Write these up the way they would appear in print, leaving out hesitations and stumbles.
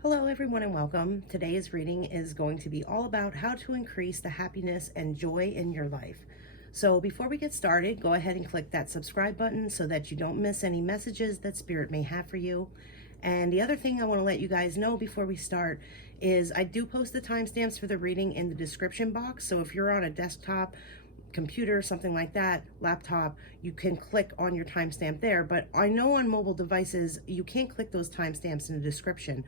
Hello everyone and welcome. Today's reading is going to be all about how to increase the happiness and joy in your life. So before we get started, go ahead and click that subscribe button so that you don't miss any messages that Spirit may have for you. And the other thing I want to let you guys know before we start is I do post the timestamps for the reading in the description box. So if you're on a desktop, computer, something like that, laptop, you can click on your timestamp there. But I know on mobile devices, you can't click those timestamps in the description.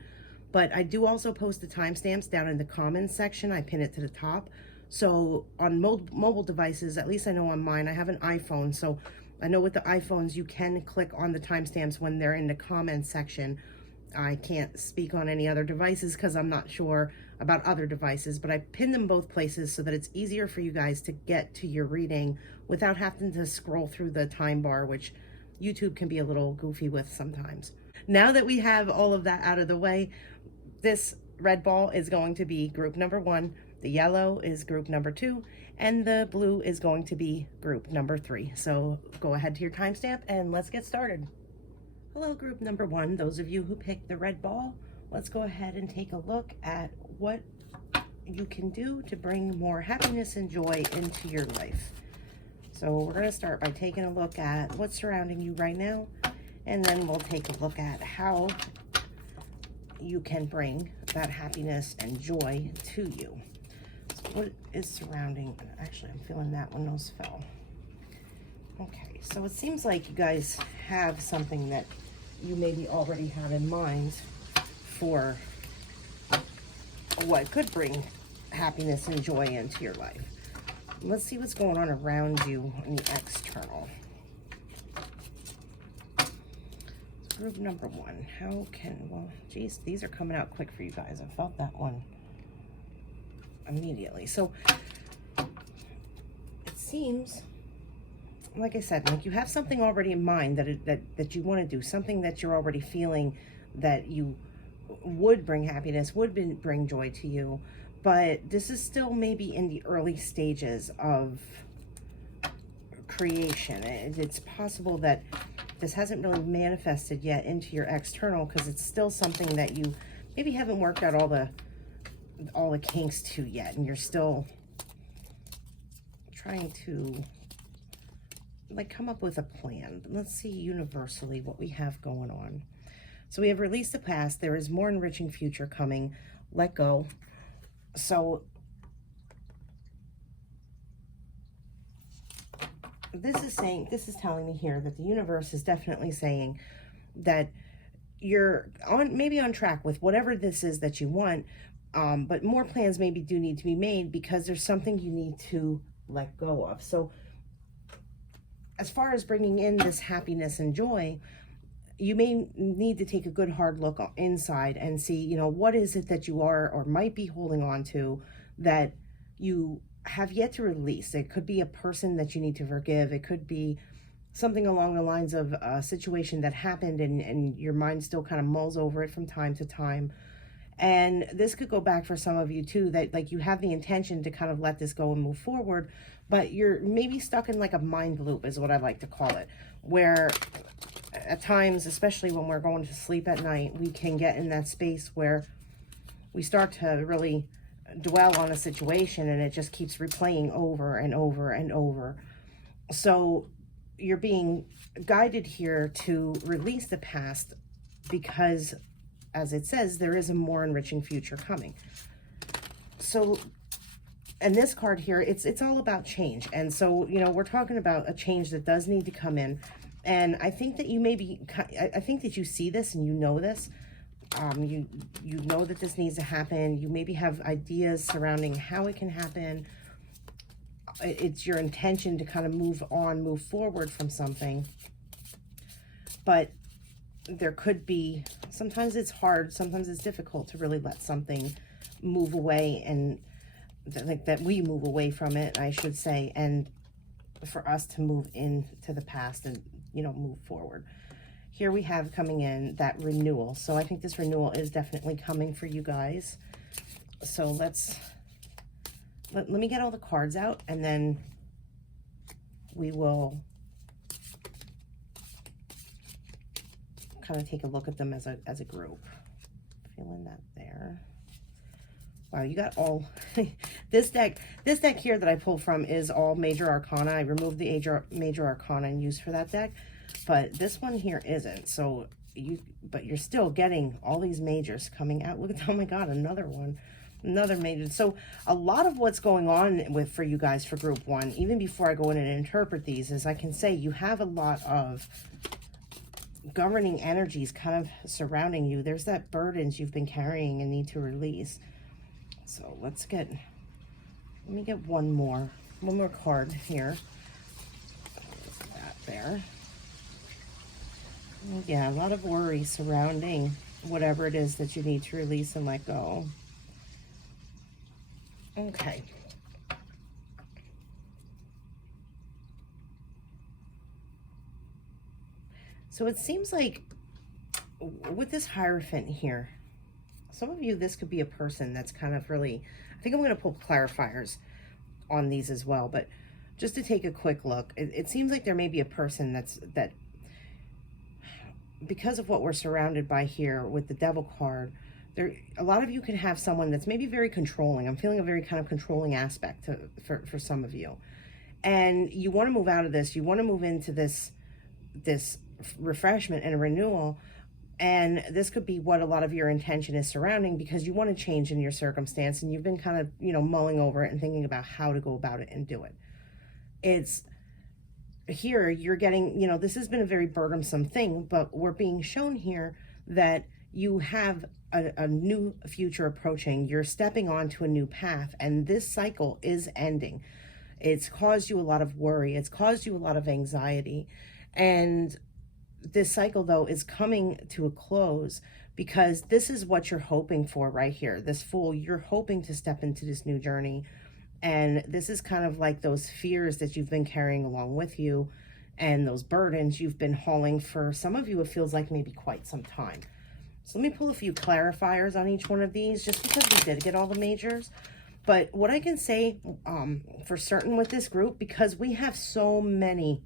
But I do also post the timestamps down in the comments section. I pin it to the top. So on mobile devices, at least I know on mine, I have an iPhone. So I know with the iPhones, you can click on the timestamps when they're in the comments section. I can't speak on any other devices because I'm not sure about other devices, but I pin them both places so that it's easier for you guys to get to your reading without having to scroll through the time bar, which YouTube can be a little goofy with sometimes. Now that we have all of that out of the way, this red ball is going to be group number 1, the yellow is group number 2, and the blue is going to be group number 3. So go ahead to your timestamp and let's get started. Hello, group number 1. Those of you who picked the red ball, let's go ahead and take a look at what you can do to bring more happiness and joy into your life. So we're going to start by taking a look at what's surrounding you right now, and then we'll take a look at how you can bring that happiness and joy to you. So what is surrounding? Actually, I'm feeling that one, those fell. Okay, so it seems like you guys have something that you maybe already have in mind for what could bring happiness and joy into your life. Let's see what's going on around you in the external. Group number 1, how can, well, geez, these are coming out quick for you guys. I felt that one immediately. So it seems, like I said, like you have something already in mind that you want to do, something that you're already feeling that you would bring happiness, would bring joy to you, but this is still maybe in the early stages of creation. It's possible that this hasn't really manifested yet into your external because it's still something that you maybe haven't worked out all the kinks to yet, and you're still trying to like come up with a plan. But let's see universally what we have going on. So we have released the past. There is more enriching future coming. Let go. So this is telling me here that the universe is definitely saying that you're maybe on track with whatever this is that you want, but more plans maybe do need to be made because there's something you need to let go of. So as far as bringing in this happiness and joy, you may need to take a good hard look inside and see, you know, what is it that you are or might be holding on to that you have yet to release. It could be a person that you need to forgive. It could be something along the lines of a situation that happened and your mind still kind of mulls over it from time to time. And this could go back for some of you too, that like you have the intention to kind of let this go and move forward, but you're maybe stuck in like a mind loop is what I like to call it, where at times, especially when we're going to sleep at night, we can get in that space where we start to really dwell on a situation and it just keeps replaying over and over and over. So you're being guided here to release the past because, as it says, there is a more enriching future coming. So, and this card here, it's all about change. And so, you know, we're talking about a change that does need to come in. And I think that I think that you see this and you know this. You know that this needs to happen. You maybe have ideas surrounding how it can happen. It's your intention to kind of move forward from something. But there could be, sometimes it's hard, sometimes it's difficult to really let something move away, and that we move away from it, I should say, and for us to move into the past and, you know, move forward. Here we have coming in that renewal. So I think this renewal is definitely coming for you guys. So let me get all the cards out and then we will kind of take a look at them as a group. feeling that there. Wow, you got all this deck here that I pulled from is all major arcana. I removed the major arcana and used for that deck, but this one here isn't. So but you're still getting all these majors coming out. Look at, oh my god, another one, another major. So a lot of what's going on for you guys for group 1, even before I go in and interpret these, is I can say you have a lot of governing energies kind of surrounding you. There's that burdens you've been carrying and need to release. So let me get one more card here. That there. Yeah, a lot of worry surrounding whatever it is that you need to release and let go. Okay. So it seems like with this Hierophant here, some of you, this could be a person that's kind of really, I think I'm going to pull clarifiers on these as well, but just to take a quick look, it seems like there may be a person that because of what we're surrounded by here with the Devil card, a lot of you can have someone that's maybe very controlling. I'm feeling a very kind of controlling aspect for some of you. And you want to move out of this. You want to move into this refreshment and a renewal. And this could be what a lot of your intention is surrounding, because you want to change in your circumstance and you've been kind of, mulling over it and thinking about how to go about it and do it. It's here you're getting, this has been a very burdensome thing, but we're being shown here that you have a new future approaching. You're stepping onto a new path, and this cycle is ending. It's caused you a lot of worry. It's caused you a lot of anxiety. And this cycle, though, is coming to a close, because this is what you're hoping for right here. This Fool, you're hoping to step into this new journey. And this is kind of like those fears that you've been carrying along with you, and those burdens you've been hauling for some of you, it feels like maybe quite some time. So let me pull a few clarifiers on each one of these, just because we did get all the majors. But what I can say for certain with this group, because we have so many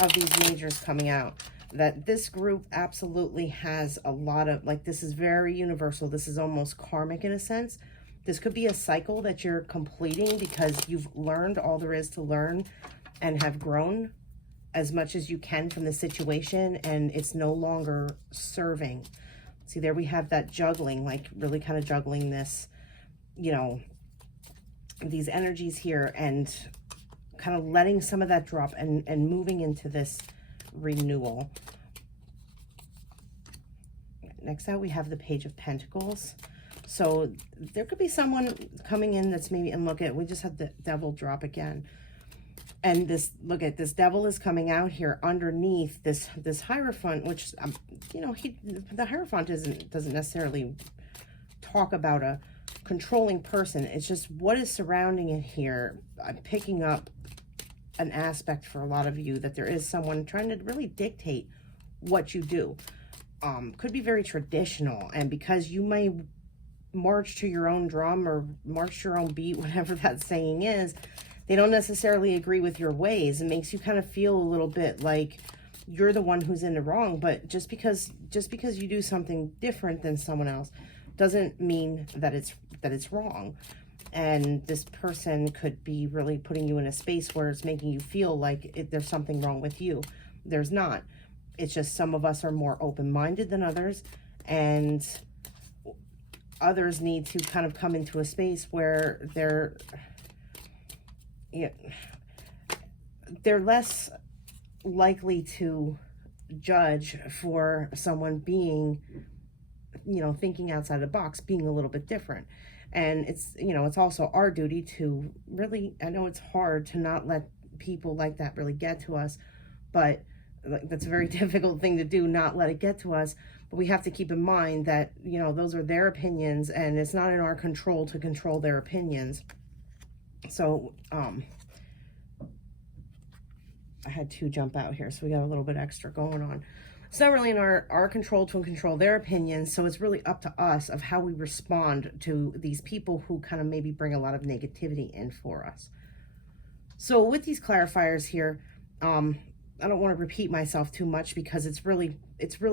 of these majors coming out, that this group absolutely has a lot of, this is very universal. This is almost karmic in a sense. This could be a cycle that you're completing because you've learned all there is to learn and have grown as much as you can from the situation, and it's no longer serving. See, there we have that juggling, really kind of juggling this, these energies here, and kind of letting some of that drop and moving into this renewal. Next out, we have the Page of Pentacles. So there could be someone coming in that's maybe, and look at, we just had the Devil drop again. And look at this Devil is coming out here underneath this Hierophant, which, the Hierophant doesn't necessarily talk about a controlling person. It's just what is surrounding it here. I'm picking up an aspect for a lot of you that there is someone trying to really dictate what you do. Could be very traditional, and because you may march to your own drum or march your own beat, whatever that saying is, they don't necessarily agree with your ways. It makes you kind of feel a little bit like you're the one who's in the wrong. But just because you do something different than someone else doesn't mean that it's wrong. And this person could be really putting you in a space where it's making you feel like there's something wrong with you. There's not. It's just some of us are more open-minded than others, and others need to kind of come into a space where they're less likely to judge for someone being, thinking outside the box, being a little bit different. And it's also our duty to really, I know it's hard to not let people like that really get to us, but that's a very difficult thing to do, not let it get to us. But we have to keep in mind that, those are their opinions, and it's not in our control to control their opinions. So, I had two jump out here, so we got a little bit extra going on. It's not really in our control to control their opinions, so it's really up to us of how we respond to these people who kind of maybe bring a lot of negativity in for us. So with these clarifiers here, I don't want to repeat myself too much because it's really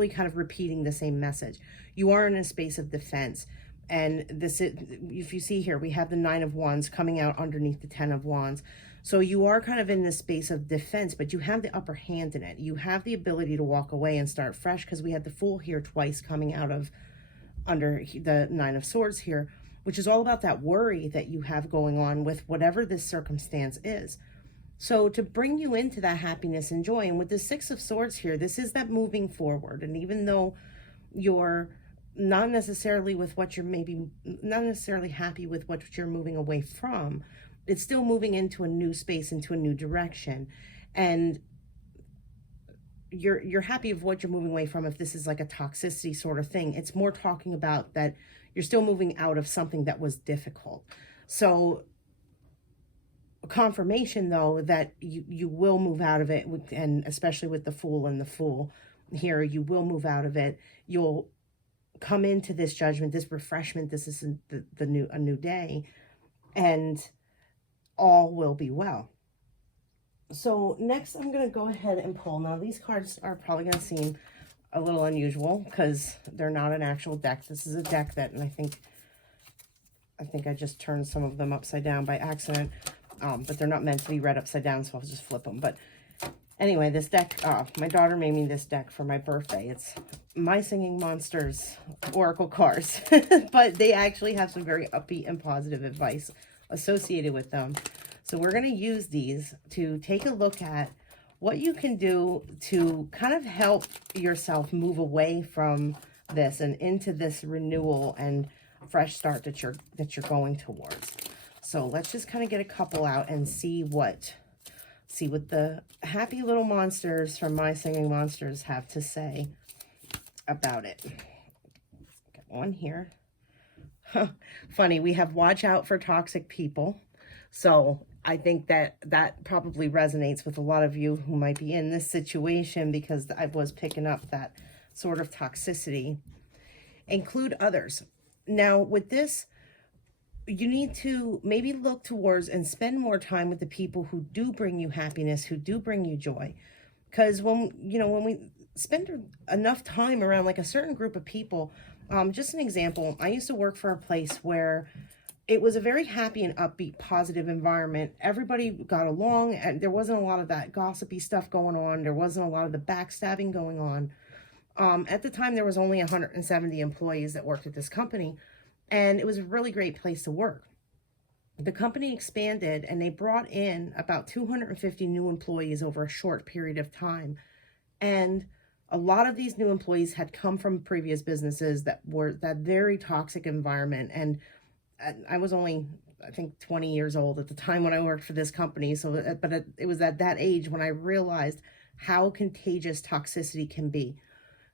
kind of repeating the same message. You are in a space of defense. And this is, if you see here, we have the 9 of Wands coming out underneath the 10 of Wands. So you are kind of in this space of defense, but you have the upper hand in it. You have the ability to walk away and start fresh, because we had the Fool here twice coming out of under the 9 of Swords here, which is all about that worry that you have going on with whatever this circumstance is. So to bring you into that happiness and joy, and with the 6 of Swords here, this is that moving forward. And even though you're not necessarily with what you're maybe not necessarily happy with what you're moving away from, it's still moving into a new space, into a new direction. And you're happy of what you're moving away from. If this is like a toxicity sort of thing, it's more talking about that you're still moving out of something that was difficult. So confirmation though that you will move out of it, and especially with the Fool and the Fool here, you will move out of it. You'll come into this judgment, this refreshment. This is a new day, and all will be well. So next I'm going to go ahead and pull. Now these cards are probably going to seem a little unusual because they're not an actual deck. This is a deck that, and I think I just turned some of them upside down by accident, but they're not meant to be read upside down, so I'll just flip them. But anyway, this deck, my daughter made me this deck for my birthday. It's My Singing Monsters Oracle cards, but they actually have some very upbeat and positive advice associated with them. So we're going to use these to take a look at what you can do to kind of help yourself move away from this and into this renewal and fresh start that you're going towards. So let's just kind of get a couple out and see what the happy little monsters from My Singing Monsters have to say about it. Got one here. Funny, we have watch out for toxic people. So I think that probably resonates with a lot of you who might be in this situation, because I was picking up that sort of toxicity. Include others. Now with this, you need to maybe look towards and spend more time with the people who do bring you happiness, who do bring you joy. Because when we spend enough time around like a certain group of people, just an example, I used to work for a place where it was a very happy and upbeat, positive environment. Everybody got along, and there wasn't a lot of that gossipy stuff going on. There wasn't a lot of the backstabbing going on. At the time, there was only 170 employees that worked at this company, and it was a really great place to work. The company expanded, and they brought in about 250 new employees over a short period of time. And a lot of these new employees had come from previous businesses that were that very toxic environment. And I was only, I think, 20 years old at the time when I worked for this company. So, but it was at that age when I realized how contagious toxicity can be.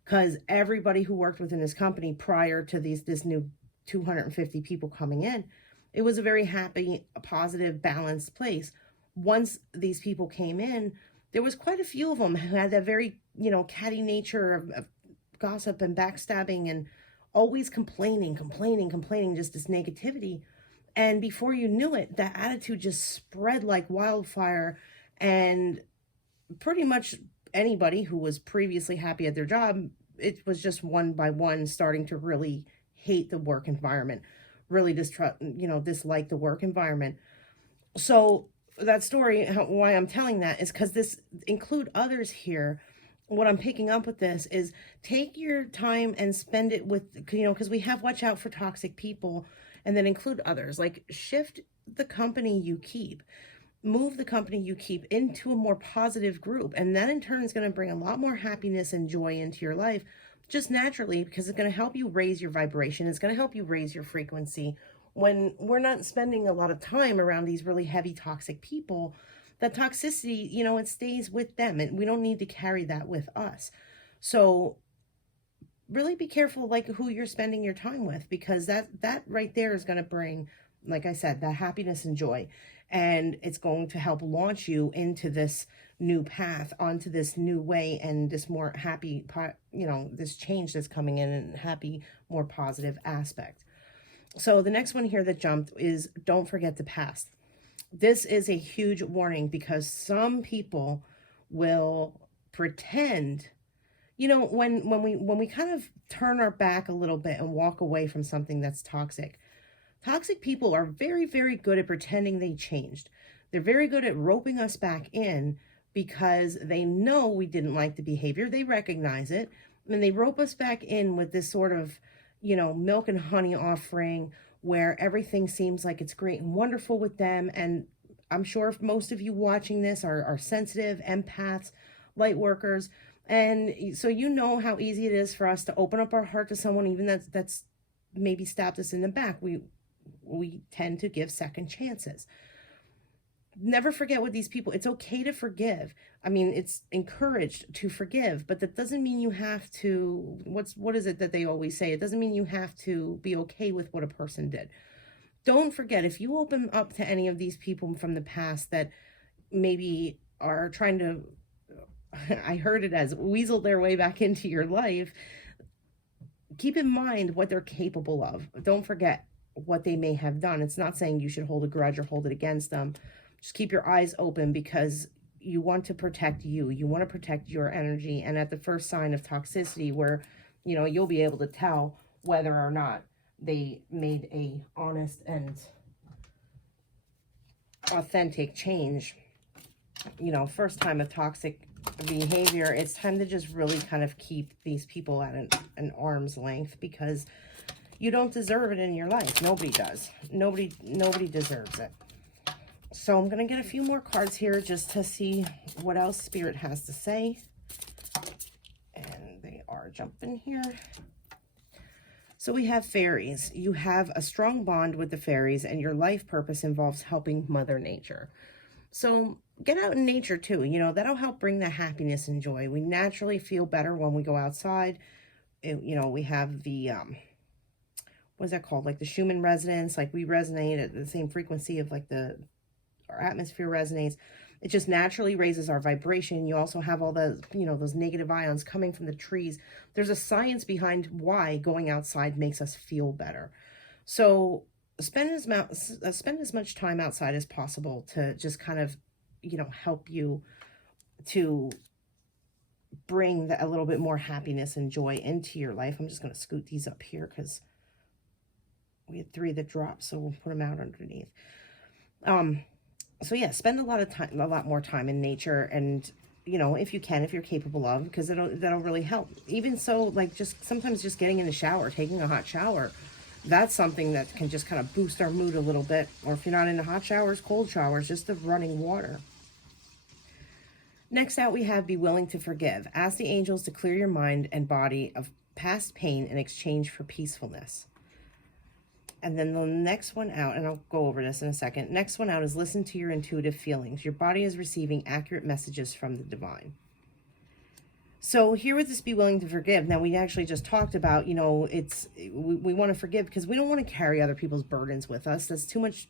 Because everybody who worked within this company prior to this new 250 people coming in, it was a very happy, positive, balanced place. Once these people came in, there was quite a few of them who had that very, catty nature of gossip and backstabbing and always complaining, just this negativity. And before you knew it, that attitude just spread like wildfire. And pretty much anybody who was previously happy at their job, it was just one by one starting to really hate the work environment, really dislike the work environment. So that story, why I'm telling that is because this include others here. What I'm picking up with this is take your time and spend it with, because we have watch out for toxic people, and then include others. Like shift the company you keep, move the company you keep into a more positive group. And that in turn is going to bring a lot more happiness and joy into your life just naturally, because it's going to help you raise your vibration. It's going to help you raise your frequency. When we're not spending a lot of time around these really heavy toxic people, that toxicity, it stays with them, and we don't need to carry that with us. So really be careful like who you're spending your time with, because that right there is going to bring, like I said, that happiness and joy. And it's going to help launch you into this new path, onto this new way, and this more happy, this change that's coming in, and happy, more positive aspect. So the next one here that jumped is don't forget the past. This is a huge warning, because some people will pretend, when we kind of turn our back a little bit and walk away from something that's toxic. Toxic people are very, very good at pretending they changed. They're very good at roping us back in because they know we didn't like the behavior. They recognize it, and they rope us back in with this sort of, milk and honey offering where everything seems like it's great and wonderful with them. And I'm sure most of you watching this are sensitive, empaths, light workers. And so how easy it is for us to open up our heart to someone, even that's maybe stabbed us in the back. We tend to give second chances. Never forget with these people, it's okay to forgive. I mean, it's encouraged to forgive, but that doesn't mean you have to, what is it that they always say? It doesn't mean you have to be okay with what a person did. Don't forget, if you open up to any of these people from the past that maybe are trying to, I heard it as weasel their way back into your life, keep in mind what they're capable of. Don't forget what they may have done. It's not saying you should hold a grudge or hold it against them. Just keep your eyes open because you want to protect you. You want to protect your energy. And at the first sign of toxicity where, you'll be able to tell whether or not they made a honest and authentic change, first time of toxic behavior, it's time to just really kind of keep these people at an arm's length because you don't deserve it in your life. Nobody does. Nobody deserves it. So I'm going to get a few more cards here just to see what else Spirit has to say. And they are jumping here. So we have fairies. You have a strong bond with the fairies and your life purpose involves helping Mother Nature. So get out in nature too. That'll help bring the happiness and joy. We naturally feel better when we go outside. We have the, what is that called? Like the Schumann resonance, like we resonate at the same frequency of like our atmosphere resonates. It just naturally raises our vibration. You also have all the, those negative ions coming from the trees. There's a science behind why going outside makes us feel better. So spend as much time outside as possible to just kind of, help you to bring a little bit more happiness and joy into your life. I'm just going to scoot these up here because we had 3 that dropped, so we'll put them out underneath. So yeah, spend a lot more time in nature, and if you can, if you're capable of, because that'll really help. Even so, like sometimes just getting in the shower, taking a hot shower, that's something that can just kind of boost our mood a little bit. Or if you're not into hot showers, cold showers, just the running water. Next out, we have be willing to forgive. Ask the angels to clear your mind and body of past pain in exchange for peacefulness. And then the next one out, and I'll go over this in a second. Next one out is listen to your intuitive feelings. Your body is receiving accurate messages from the divine. So here with this be willing to forgive. Now we actually just talked about, we want to forgive because we don't want to carry other people's burdens with us. That's too much.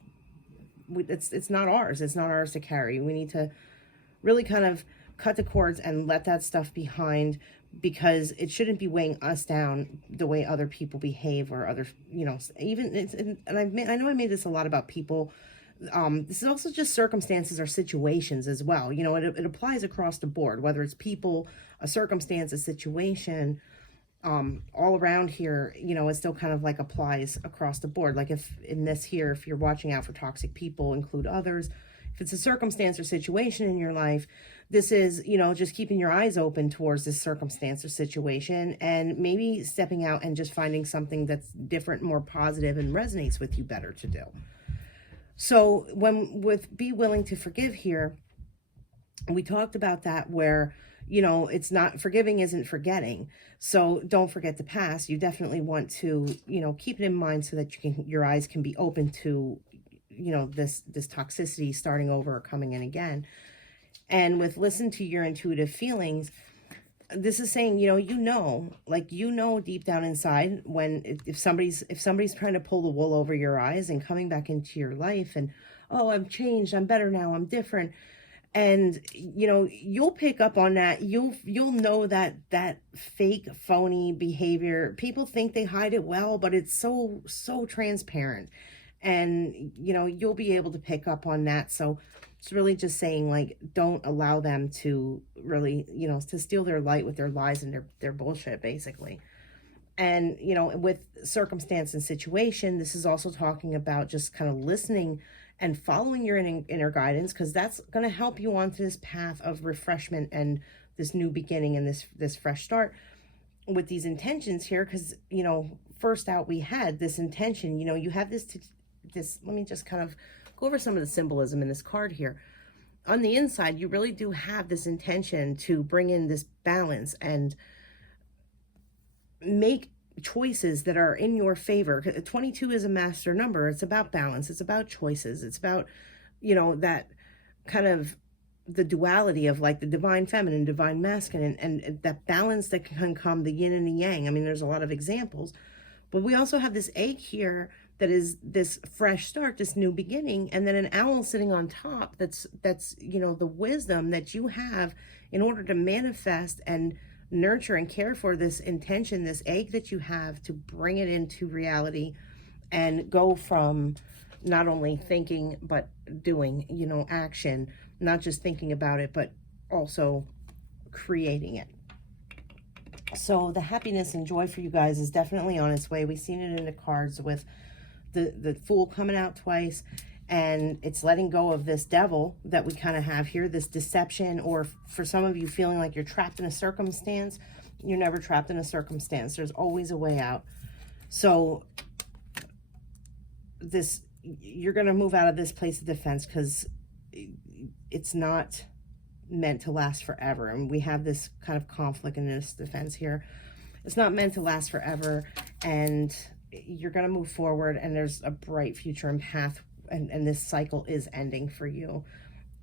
It's not ours. It's not ours to carry. We need to really kind of cut the cords and let that stuff behind, because it shouldn't be weighing us down the way other people behave or other, even, and I know I made this a lot about people. This is also just circumstances or situations as well. It applies across the board, whether it's people, a circumstance, a situation, all around here, it still kind of like applies across the board. Like if you're watching out for toxic people, include others. If it's a circumstance or situation in your life, this is, just keeping your eyes open towards this circumstance or situation and maybe stepping out and just finding something that's different, more positive, and resonates with you better to do. So with be willing to forgive here, we talked about that where, it's not, forgiving isn't forgetting. So don't forget the past. You definitely want to, keep it in mind so that your eyes can be open to, this toxicity starting over or coming in again. And with listen to your intuitive feelings, this is saying, deep down inside when, if somebody's trying to pull the wool over your eyes and coming back into your life and, oh, I'm changed, I'm better now, I'm different. And, you'll pick up on that. You'll know that fake, phony behavior, people think they hide it well, but it's so transparent. And, you know, you'll be able to pick up on that. So it's really just saying, like, don't allow them to really, you know, to steal their light with their lies and their bullshit, basically. And, you know, with circumstance and situation, this is also talking about just kind of listening and following your inner guidance, because that's going to help you onto this path of refreshment and this new beginning and this fresh start with these intentions here. Because, you know, first out we had this intention, you know, you have this let me just kind of go over some of the symbolism in this card here. On the inside, you really do have this intention to bring in this balance and make choices that are in your favor. 22 is a master number. It's about balance. It's about choices. It's about, you know, that kind of the duality of like the divine feminine, divine masculine, and that balance that can come, the yin and the yang. I mean, there's a lot of examples, but we also have this egg here that is this fresh start, this new beginning, and then an owl sitting on top. That's, you know, the wisdom that you have in order to manifest and nurture and care for this intention, this egg that you have, to bring it into reality and go from not only thinking but doing, you know, action, not just thinking about it but also creating it. So the happiness and joy for you guys is definitely on its way. We've seen it in the cards with the Fool coming out twice, and it's letting go of this devil that we kind of have here, this deception, or for some of you feeling like you're trapped in a circumstance. You're never trapped in a circumstance. There's always a way out. So you're going to move out of this place of defense, because it's not meant to last forever. And we have this kind of conflict in this defense here. It's not meant to last forever, and you're going to move forward, and there's a bright future and path, and this cycle is ending for you,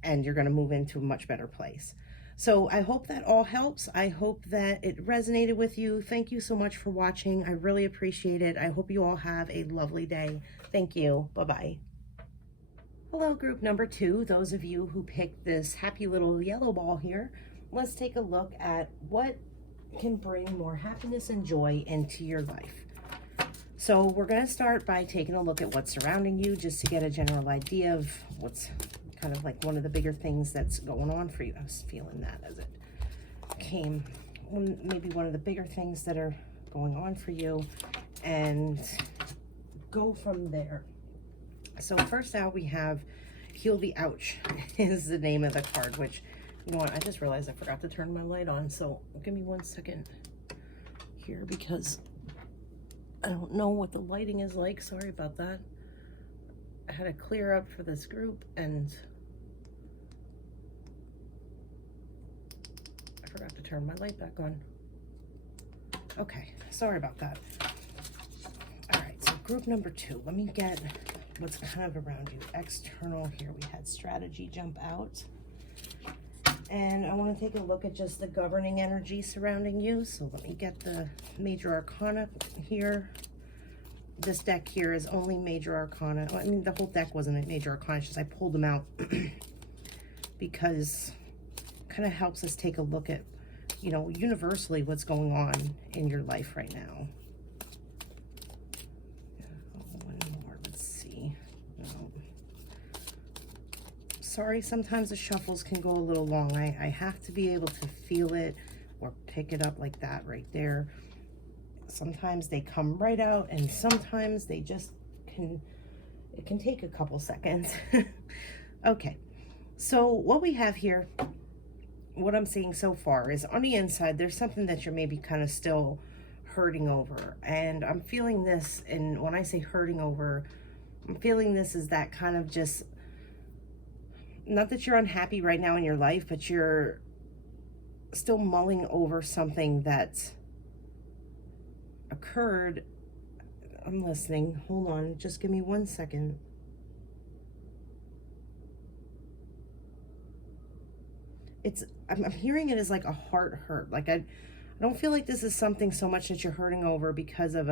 and you're going to move into a much better place. So I hope that all helps. I hope that it resonated with you. Thank you so much for watching. I really appreciate it. I hope you all have a lovely day. Thank you. Bye-bye. Hello, group number 2. Those of you who picked this happy little yellow ball here, let's take a look at what can bring more happiness and joy into your life. So we're going to start by taking a look at what's surrounding you, just to get a general idea of what's kind of like one of the bigger things that's going on for you. I was feeling that as it came. Maybe one of the bigger things that are going on for you, and go from there. So first out we have Heal the Ouch is the name of the card, which, you know what, I just realized I forgot to turn my light on. So give me 1 second here, because I don't know what the lighting is like. Sorry about that. I had to clear up for this group, and I forgot to turn my light back on. Okay, sorry about that. All right, so group number 2. Let me get what's kind of around you. External here, we had strategy jump out. And I want to take a look at just the governing energy surrounding you. So let me get the major arcana here. This deck here is only major arcana. I mean, the whole deck wasn't a major arcana, it's just I pulled them out because it kind of helps us take a look at, you know, universally what's going on in your life right now. One more, let's see. Sorry, sometimes the shuffles can go a little long. I have to be able to feel it or pick it up like that right there. Sometimes they come right out, and sometimes they just it can take a couple seconds. Okay, so what we have here, what I'm seeing so far is on the inside, there's something that you're maybe kind of still hurting over. And I'm feeling this, and when I say hurting over, I'm feeling this is that kind of just, not that you're unhappy right now in your life, but you're still mulling over something that occurred. I'm listening. Hold on. Just give me 1 second. I'm hearing it as like a heart hurt. Like I don't feel like this is something so much that you're hurting over because of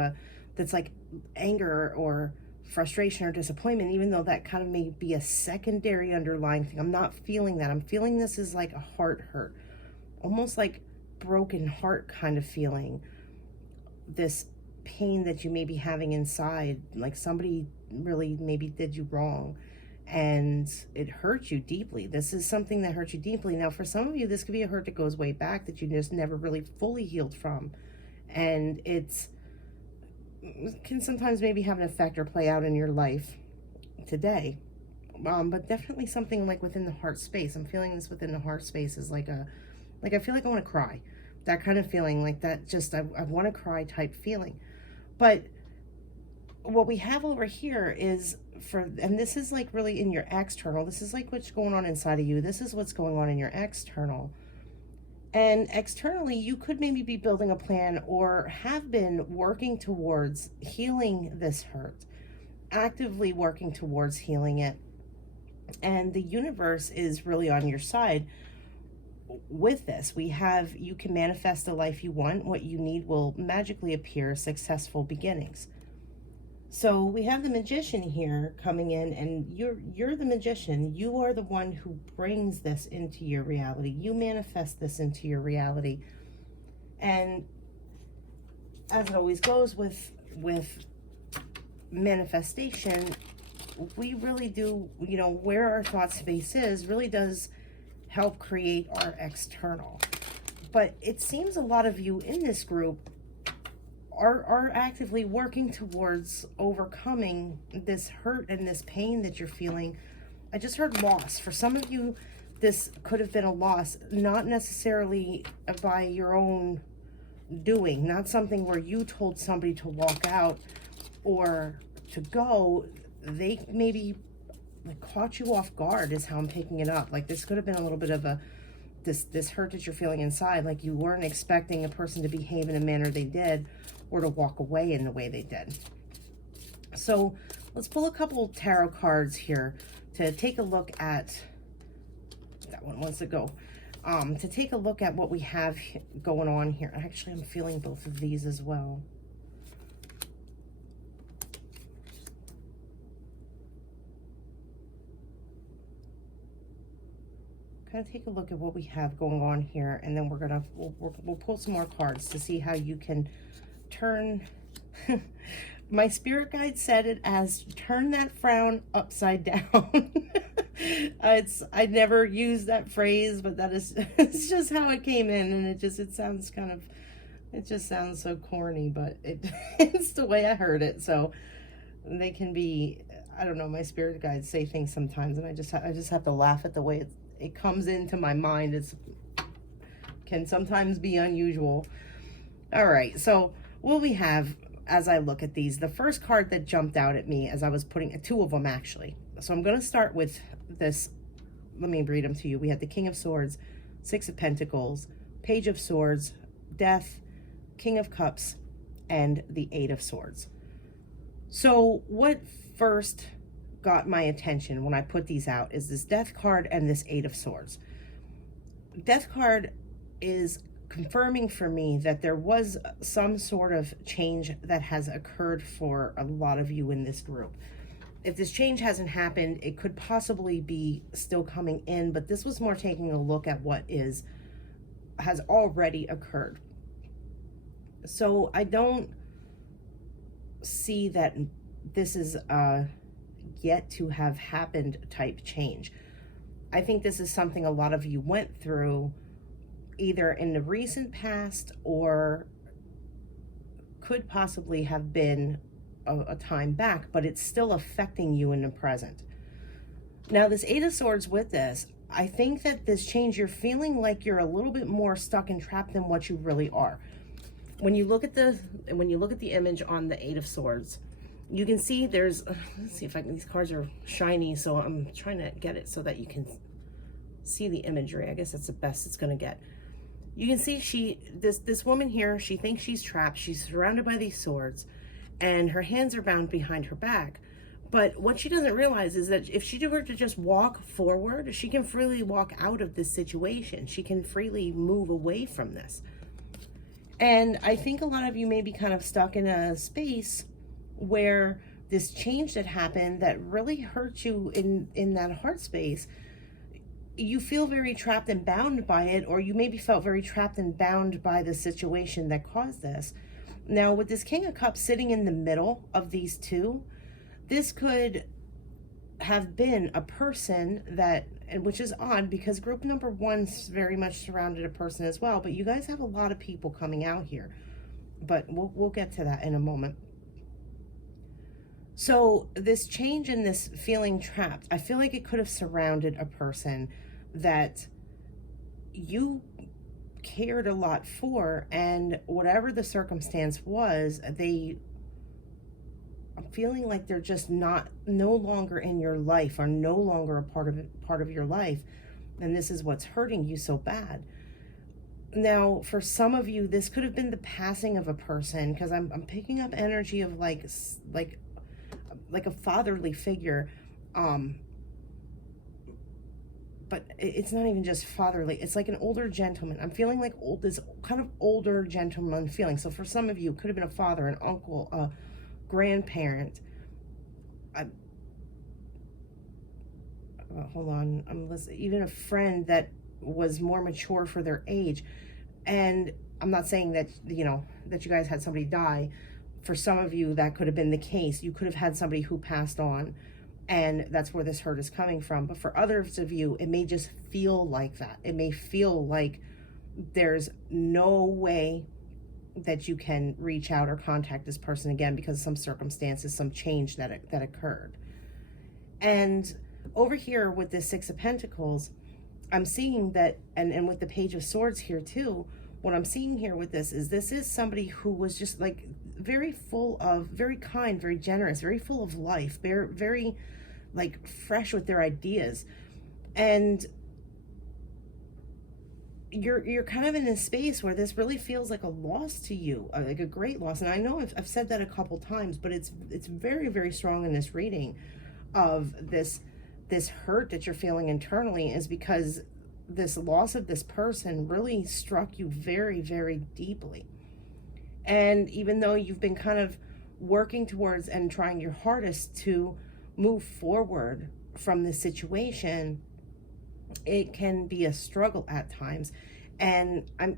that's like anger or frustration or disappointment, even though that kind of may be a secondary underlying thing. I'm not feeling that. I'm feeling this is like a heart hurt, almost like broken heart kind of feeling. This pain that you may be having inside, like somebody really maybe did you wrong and it hurt you deeply. This is something that hurt you deeply. Now, for some of you, this could be a hurt that goes way back that you just never really fully healed from. And it can sometimes maybe have an effect or play out in your life today. But definitely something like within the heart space. I'm feeling this within the heart space is like I feel like I want to cry. That kind of feeling, like that, just I want to cry type feeling. But what we have over here is and this is like really in your external. This is like what's going on inside of you. This is what's going on in your external. And externally, you could maybe be building a plan or have been working towards healing this hurt, actively working towards healing it. And the universe is really on your side with this. You can manifest the life you want. What you need will magically appear, successful beginnings. So we have the magician here coming in, and you're the magician. You are the one who brings this into your reality. You manifest this into your reality. And as it always goes with manifestation, we really do, where our thought space is really does help create our external. But it seems a lot of you in this group are actively working towards overcoming this hurt and this pain that you're feeling. I just heard loss. For some of you, this could have been a loss, not necessarily by your own doing, not something where you told somebody to walk out or to go. They maybe caught you off guard is how I'm picking it up. Like this could have been a little bit of this hurt that you're feeling inside, like you weren't expecting a person to behave in a manner they did or to walk away in the way they did. So let's pull a couple tarot cards here to take a look at, that one wants to go, to take a look at what we have going on here. Actually, I'm feeling both of these as well. Kind of take a look at what we have going on here, and then we'll pull some more cards to see how you can turn. My spirit guide said it as turn that frown upside down. I never used that phrase, but it's just how it came in, and it just sounds so corny, but it's the way I heard it. So they can be, I don't know, my spirit guides say things sometimes, and I just have to laugh at the way it comes into my mind. It can sometimes be unusual. All right, so what we have as I look at these, the first card that jumped out at me as I was putting two of them actually. So I'm going to start with this. Let me read them to you. We have the King of Swords, Six of Pentacles, Page of Swords, Death, King of Cups, and the Eight of Swords. So what first got my attention when I put these out is this Death card and this Eight of Swords. Death card is confirming for me that there was some sort of change that has occurred for a lot of you in this group. If this change hasn't happened, it could possibly be still coming in, but this was more taking a look at what has already occurred. So I don't see that this is yet to have happened type change. I think this is something a lot of you went through either in the recent past or could possibly have been a time back, but it's still affecting you in the present. Now, this Eight of Swords with this, I think that this change, you're feeling like you're a little bit more stuck and trapped than what you really are. When you look at the image on the Eight of Swords, you can see there's, let's see if I can, these cards are shiny, so I'm trying to get it so that you can see the imagery. I guess that's the best it's going to get. You can see this woman here, she thinks she's trapped. She's surrounded by these swords and her hands are bound behind her back. But what she doesn't realize is that if she were to just walk forward, she can freely walk out of this situation. She can freely move away from this. And I think a lot of you may be kind of stuck in a space where this change that happened that really hurt you in that heart space, you feel very trapped and bound by it, or you maybe felt very trapped and bound by the situation that caused this. Now, with this King of Cups sitting in the middle of these two, this could have been a person that, and which is odd because group number one's very much surrounded a person as well, but you guys have a lot of people coming out here. But we'll get to that in a moment. So this change in this feeling trapped, I feel like it could have surrounded a person that you cared a lot for, and whatever the circumstance was, I'm feeling like they're just no longer in your life, or no longer a part of your life, and this is what's hurting you so bad. Now, for some of you, this could have been the passing of a person, because I'm picking up energy of like a fatherly figure, but it's not even just fatherly. It's like an older gentleman. I'm feeling like this kind of older gentleman feeling. So for some of you, it could have been a father, an uncle, a grandparent. Hold on, I'm listening. Even a friend that was more mature for their age. And I'm not saying that, that you guys had somebody die. For some of you, that could have been the case. You could have had somebody who passed on, and that's where this hurt is coming from. But for others of you, it may just feel like that. It may feel like there's no way that you can reach out or contact this person again because of some circumstances, some change that occurred. And over here with this Six of Pentacles, I'm seeing that, and with the Page of Swords here too, what I'm seeing here with this is somebody who was just like very kind, very generous, very full of life, very like fresh with their ideas. And you're kind of in a space where this really feels like a loss to you, like a great loss. And I know I've said that a couple times, but it's very, very strong in this reading of this hurt that you're feeling internally, is because this loss of this person really struck you very, very deeply. And even though you've been kind of working towards and trying your hardest to move forward from this situation, it can be a struggle at times. And I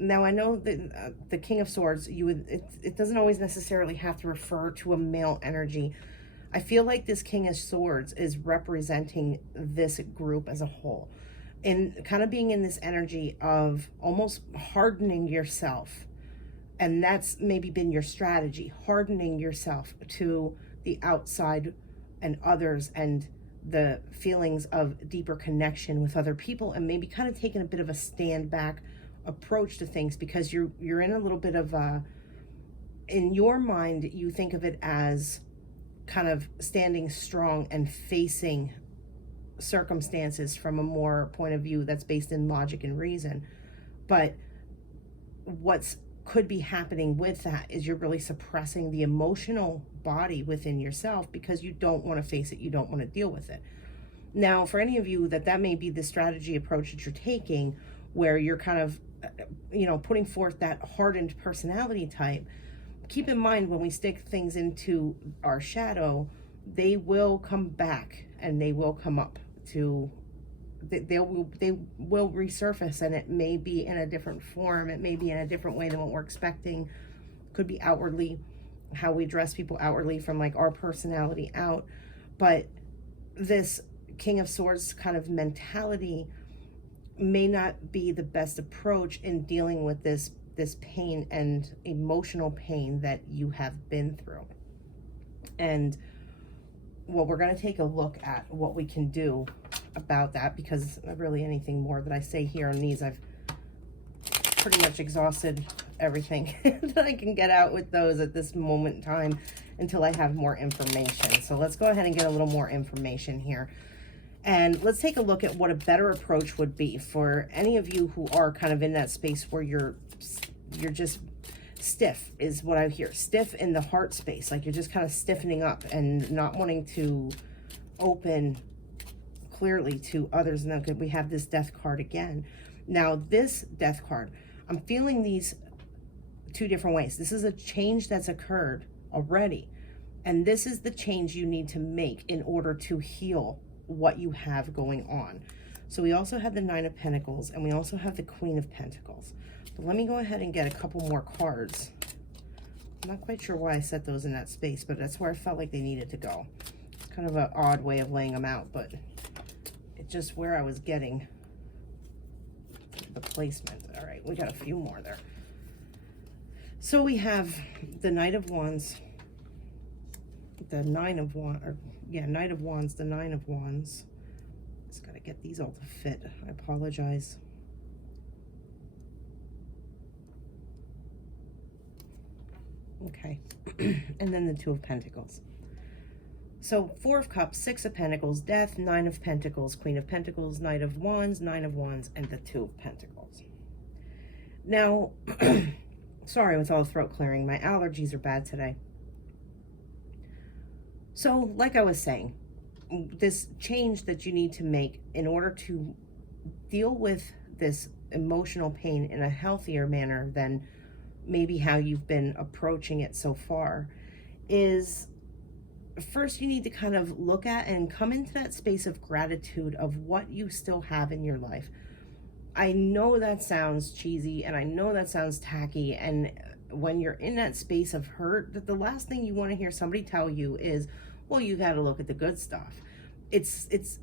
know that the King of Swords, it doesn't always necessarily have to refer to a male energy. I feel like this King of Swords is representing this group as a whole, and kind of being in this energy of almost hardening yourself. And that's maybe been your strategy, hardening yourself to the outside and others, and the feelings of deeper connection with other people, and maybe kind of taking a bit of a stand back approach to things, because you're in a little bit of in your mind, you think of it as kind of standing strong and facing circumstances from a more point of view that's based in logic and reason. But what's could be happening with that is you're really suppressing the emotional body within yourself, because you don't want to face it, you don't want to deal with it. Now, for any of you that may be the strategy approach that you're taking, where you're kind of putting forth that hardened personality type, keep in mind, when we stick things into our shadow, they will come back and they will come up to, they will resurface, and it may be in a different form. It may be in a different way than what we're expecting. Could be outwardly, how we dress people outwardly from like our personality out. But this King of Swords kind of mentality may not be the best approach in dealing with this pain and emotional pain that you have been through. And well, we're going to take a look at what we can do about that, because really anything more that I say here on these, I've pretty much exhausted everything that I can get out with those at this moment in time until I have more information. So let's go ahead and get a little more information here. And let's take a look at what a better approach would be for any of you who are kind of in that space where you're just stiff, is what I hear. Stiff in the heart space, like you're just kind of stiffening up and not wanting to open clearly to others. And then we have this Death card again. Now this Death card, I'm feeling these two different ways. This is a change that's occurred already, and this is the change you need to make in order to heal what you have going on. So we also have the Nine of Pentacles, and we also have the Queen of Pentacles. But let me go ahead and get a couple more cards I'm not quite sure why I set those in that space, but that's where I felt like they needed to go. It's kind of an odd way of laying them out, but it's just where I was getting the placement. All right, we got a few more there. So we have the Knight of Wands, the Nine of Wands, or yeah, Knight of Wands, the Nine of Wands. Just gotta get these all to fit. I apologize. Okay, and then the Two of Pentacles. So Four of Cups, Six of Pentacles, Death, Nine of Pentacles, Queen of Pentacles, Knight of Wands, Nine of Wands, and the Two of Pentacles. Now, sorry with all the throat clearing, my allergies are bad today. So, like I was saying, this change that you need to make in order to deal with this emotional pain in a healthier manner than maybe how you've been approaching it so far is, first you need to kind of look at and come into that space of gratitude of what you still have in your life. I know that sounds cheesy and I know that sounds tacky, and when you're in that space of hurt, that the last thing you want to hear somebody tell you is, well, you got to look at the good stuff. It's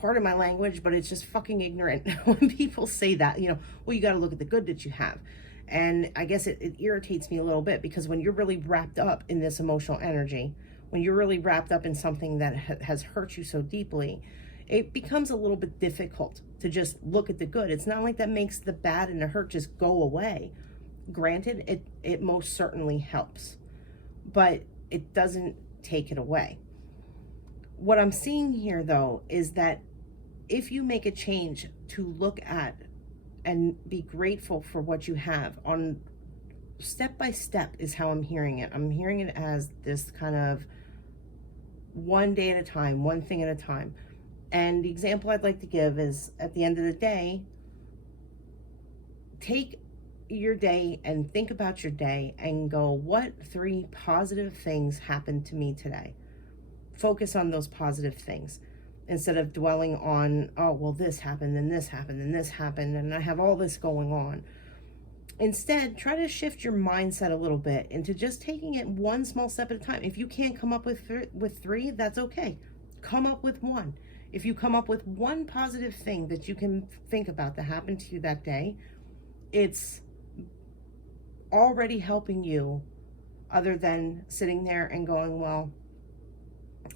part of my language, but it's just fucking ignorant when people say that, you know, well, you got to look at the good that you have. And I guess it irritates me a little bit, because when you're really wrapped up in this emotional energy, when you're really wrapped up in something that has hurt you so deeply, it becomes a little bit difficult to just look at the good. It's not like that makes the bad and the hurt just go away. Granted, it most certainly helps, but it doesn't take it away. What I'm seeing here, though, is that if you make a change to look at and be grateful for what you have on step by step is how I'm hearing it. I'm hearing it as this kind of one day at a time, one thing at a time. And the example I'd like to give is, at the end of the day, take your day and think about your day and go, what 3 positive things happened to me today? Focus on those positive things instead of dwelling on, oh, well, this happened and this happened and this happened and I have all this going on. Instead, try to shift your mindset a little bit into just taking it one small step at a time. If you can't come up with 3, that's okay. Come up with 1. If you come up with 1 positive thing that you can think about that happened to you that day, it's already helping you, other than sitting there and going, well,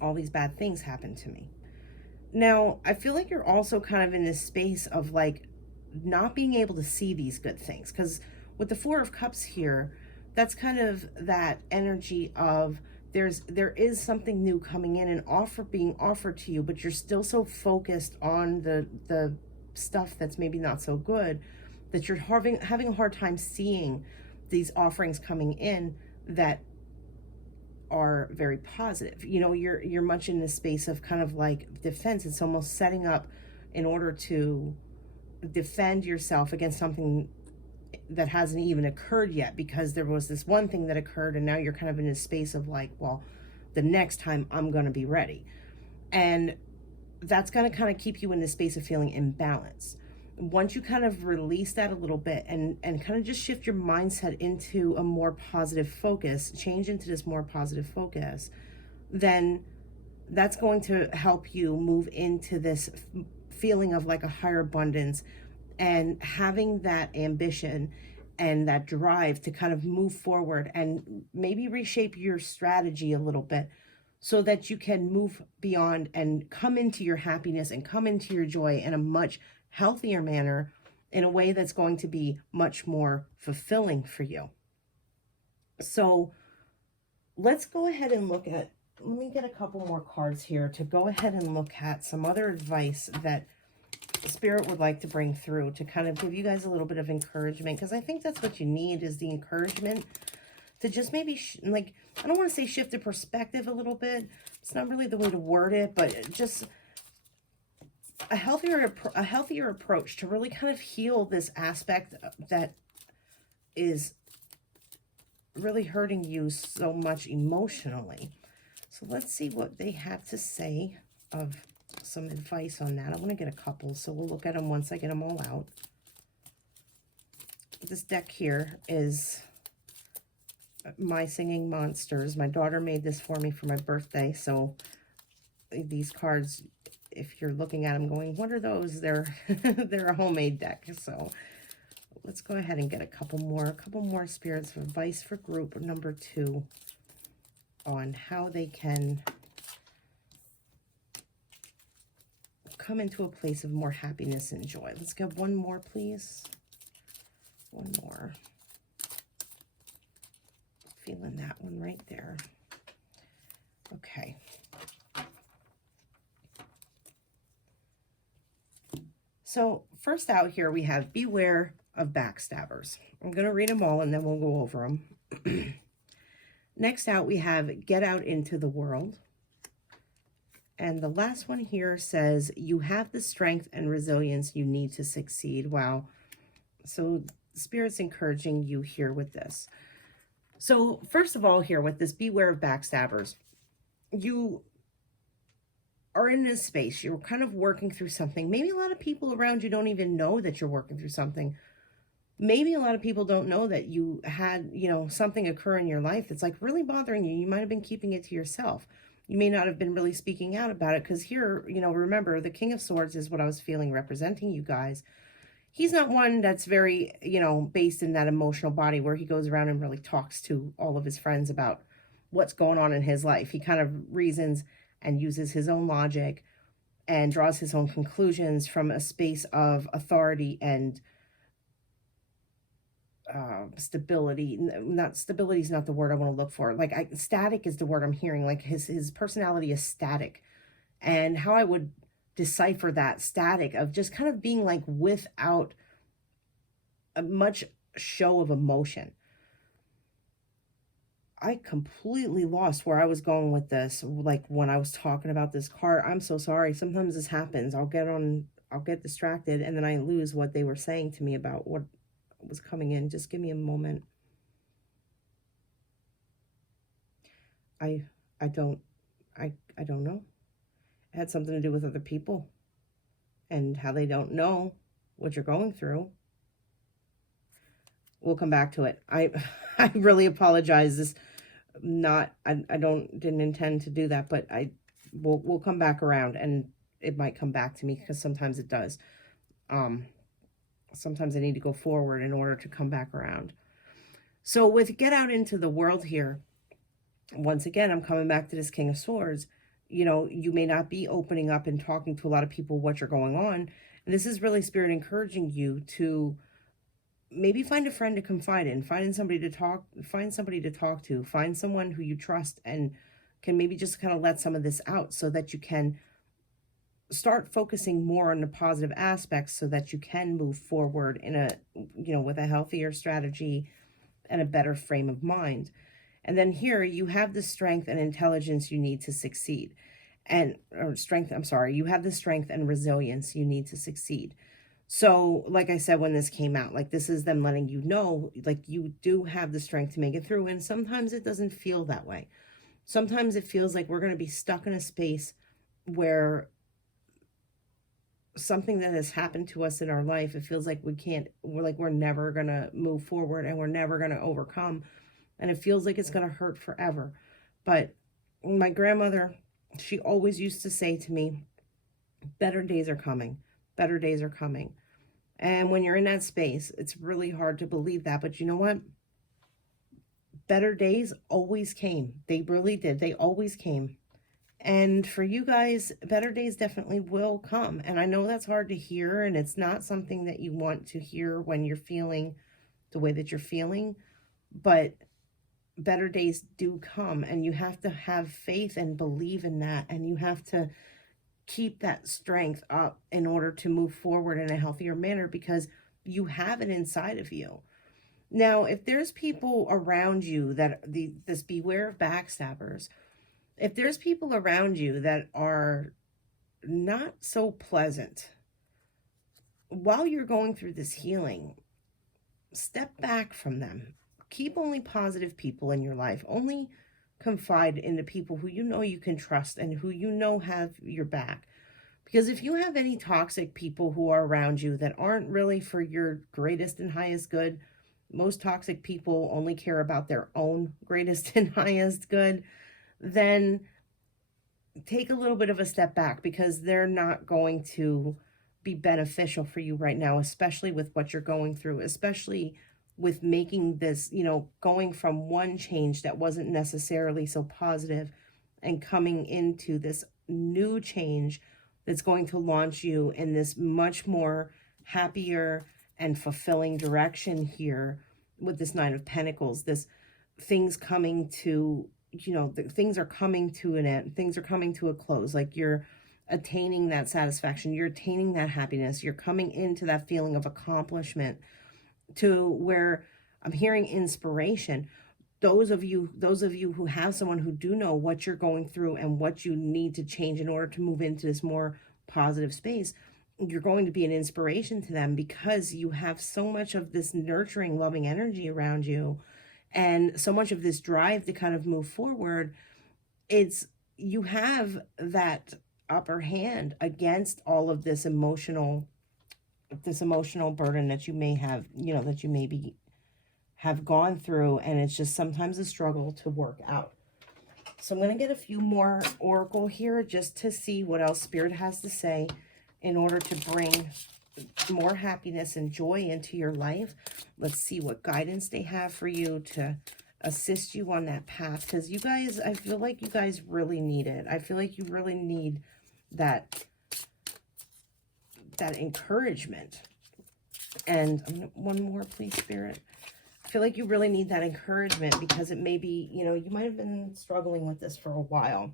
all these bad things happened to me. Now, I feel like you're also kind of in this space of like not being able to see these good things, because with the Four of Cups here, that's kind of that energy of there is something new coming in and being offered to you, but you're still so focused on the stuff that's maybe not so good that you're having a hard time seeing these offerings coming in that are very positive. You know, you're much in this space of kind of like defense. It's almost setting up in order to defend yourself against something that hasn't even occurred yet, because there was this one thing that occurred and now you're kind of in this space of like, well, the next time I'm going to be ready. And that's going to kind of keep you in this space of feeling imbalanced. Once you kind of release that a little bit and kind of just shift your mindset into a more positive focus, change into this more positive focus, then that's going to help you move into this feeling of like a higher abundance and having that ambition and that drive to kind of move forward and maybe reshape your strategy a little bit so that you can move beyond and come into your happiness and come into your joy in a much healthier manner, in a way that's going to be much more fulfilling for you. So let's go ahead and look at, let me get a couple more cards here to go ahead and look at some other advice that Spirit would like to bring through to kind of give you guys a little bit of encouragement, because I think that's what you need, is the encouragement to just maybe like, I don't want to say shift the perspective a little bit. It's not really the way to word it, but just a healthier approach to really kind of heal this aspect that is really hurting you so much emotionally. So let's see what they have to say of some advice on that. I want to get a couple, so we'll look at them once I get them all out. This deck here is my singing monsters. My daughter made this for me for my birthday. So these cards, if you're looking at them going, what are those? They're they're a homemade deck. So let's go ahead and get a couple more spirits of advice for group number 2 on how they can come into a place of more happiness and joy. Let's get one more, please. One more. Feeling that one right there. Okay. So first out here we have beware of backstabbers. I'm going to read them all and then we'll go over them. Next out we have get out into the world. And the last one here says you have the strength and resilience you need to succeed. Wow. So Spirit's encouraging you here with this. So first of all here with this beware of backstabbers, you are in this space. You're kind of working through something. Maybe a lot of people around you don't even know that you're working through something. Maybe a lot of people don't know that you had, something occur in your life that's like really bothering you. You might have been keeping it to yourself. You may not have been really speaking out about it because here, remember the King of Swords is what I was feeling representing you guys. He's not one that's very, based in that emotional body where he goes around and really talks to all of his friends about what's going on in his life. He kind of reasons and uses his own logic and draws his own conclusions from a space of authority and stability. Stability is not the word I want to look for. Like static is the word I'm hearing. Like his personality is static. And how I would decipher that static of just kind of being like without a much show of emotion. I completely lost where I was going with this. Like when I was talking about this card, I'm so sorry. Sometimes this happens. I'll get distracted and then I lose what they were saying to me about what was coming in. Just give me a moment. I don't know. It had something to do with other people and how they don't know what you're going through. We'll come back to it. I really apologize. Didn't intend to do that, but we'll come back around and it might come back to me because sometimes it does. Sometimes I need to go forward in order to come back around. So with get out into the world here, once again, I'm coming back to this King of Swords. You may not be opening up and talking to a lot of people what you're going on. And this is really Spirit encouraging you to maybe find a friend to confide in, find somebody to talk to, find someone who you trust and can maybe just kind of let some of this out so that you can start focusing more on the positive aspects so that you can move forward in with a healthier strategy and a better frame of mind. And then here you have the strength and intelligence you need to succeed. You have the strength and resilience you need to succeed. So like I said, when this came out, like this is them letting you know, like you do have the strength to make it through. And sometimes it doesn't feel that way. Sometimes it feels like we're going to be stuck in a space where something that has happened to us in our life, it feels like we're never going to move forward and we're never going to overcome. And it feels like it's going to hurt forever. But my grandmother, she always used to say to me, better days are coming. Better days are coming. And when you're in that space, it's really hard to believe that. But you know what? Better days always came. They really did. They always came. And for you guys, better days definitely will come. And I know that's hard to hear. And it's not something that you want to hear when you're feeling the way that you're feeling. But better days do come. And you have to have faith and believe in that. And you have to keep that strength up in order to move forward in a healthier manner because you have it inside of you. Now, if there's people around you that this beware of backstabbers, if there's people around you that are not so pleasant, while you're going through this healing, step back from them. Keep only positive people in your life. Only confide in the people who you can trust and who have your back. Because if you have any toxic people who are around you that aren't really for your greatest and highest good, most toxic people only care about their own greatest and highest good, then take a little bit of a step back, because they're not going to be beneficial for you right now, especially with what you're going through, especially with making this, going from one change that wasn't necessarily so positive and coming into this new change that's going to launch you in this much more happier and fulfilling direction here with this Nine of Pentacles. This things coming to, things are coming to an end, things are coming to a close, like you're attaining that satisfaction, you're attaining that happiness, you're coming into that feeling of accomplishment, to where I'm hearing inspiration. Those of you who have someone who do know what you're going through and what you need to change in order to move into this more positive space, you're going to be an inspiration to them, because you have so much of this nurturing, loving energy around you, and so much of this drive to kind of move forward. You have that upper hand against all of this emotional burden that you may have, that you maybe have gone through, and it's just sometimes a struggle to work out. So I'm going to get a few more oracle here just to see what else Spirit has to say in order to bring more happiness and joy into your life. Let's see what guidance they have for you to assist you on that path, because you guys, I feel like you guys really need it. I feel like you really need that encouragement. And one more, please, Spirit. I feel like you really need that encouragement, because it may be, you might have been struggling with this for a while.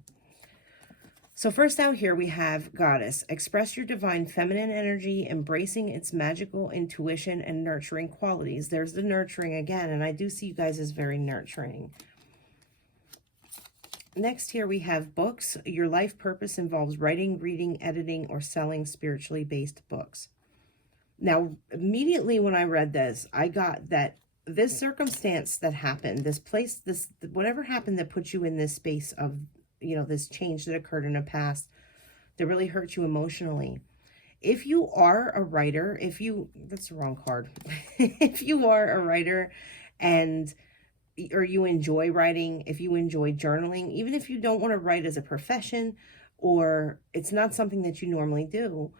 So first out here we have Goddess. Express your divine feminine energy, embracing its magical intuition and nurturing qualities. There's the nurturing again, and I do see you guys as very nurturing. Next here we have books. Your life purpose involves writing, reading, editing, or selling spiritually based books. Now, immediately when I read this, I got that this circumstance that happened, this place, whatever happened that put you in this space of, this change that occurred in the past that really hurt you emotionally. If you are a writer, that's the wrong card. If you are a writer or you enjoy writing, if you enjoy journaling, even if you don't want to write as a profession, or it's not something that you normally do,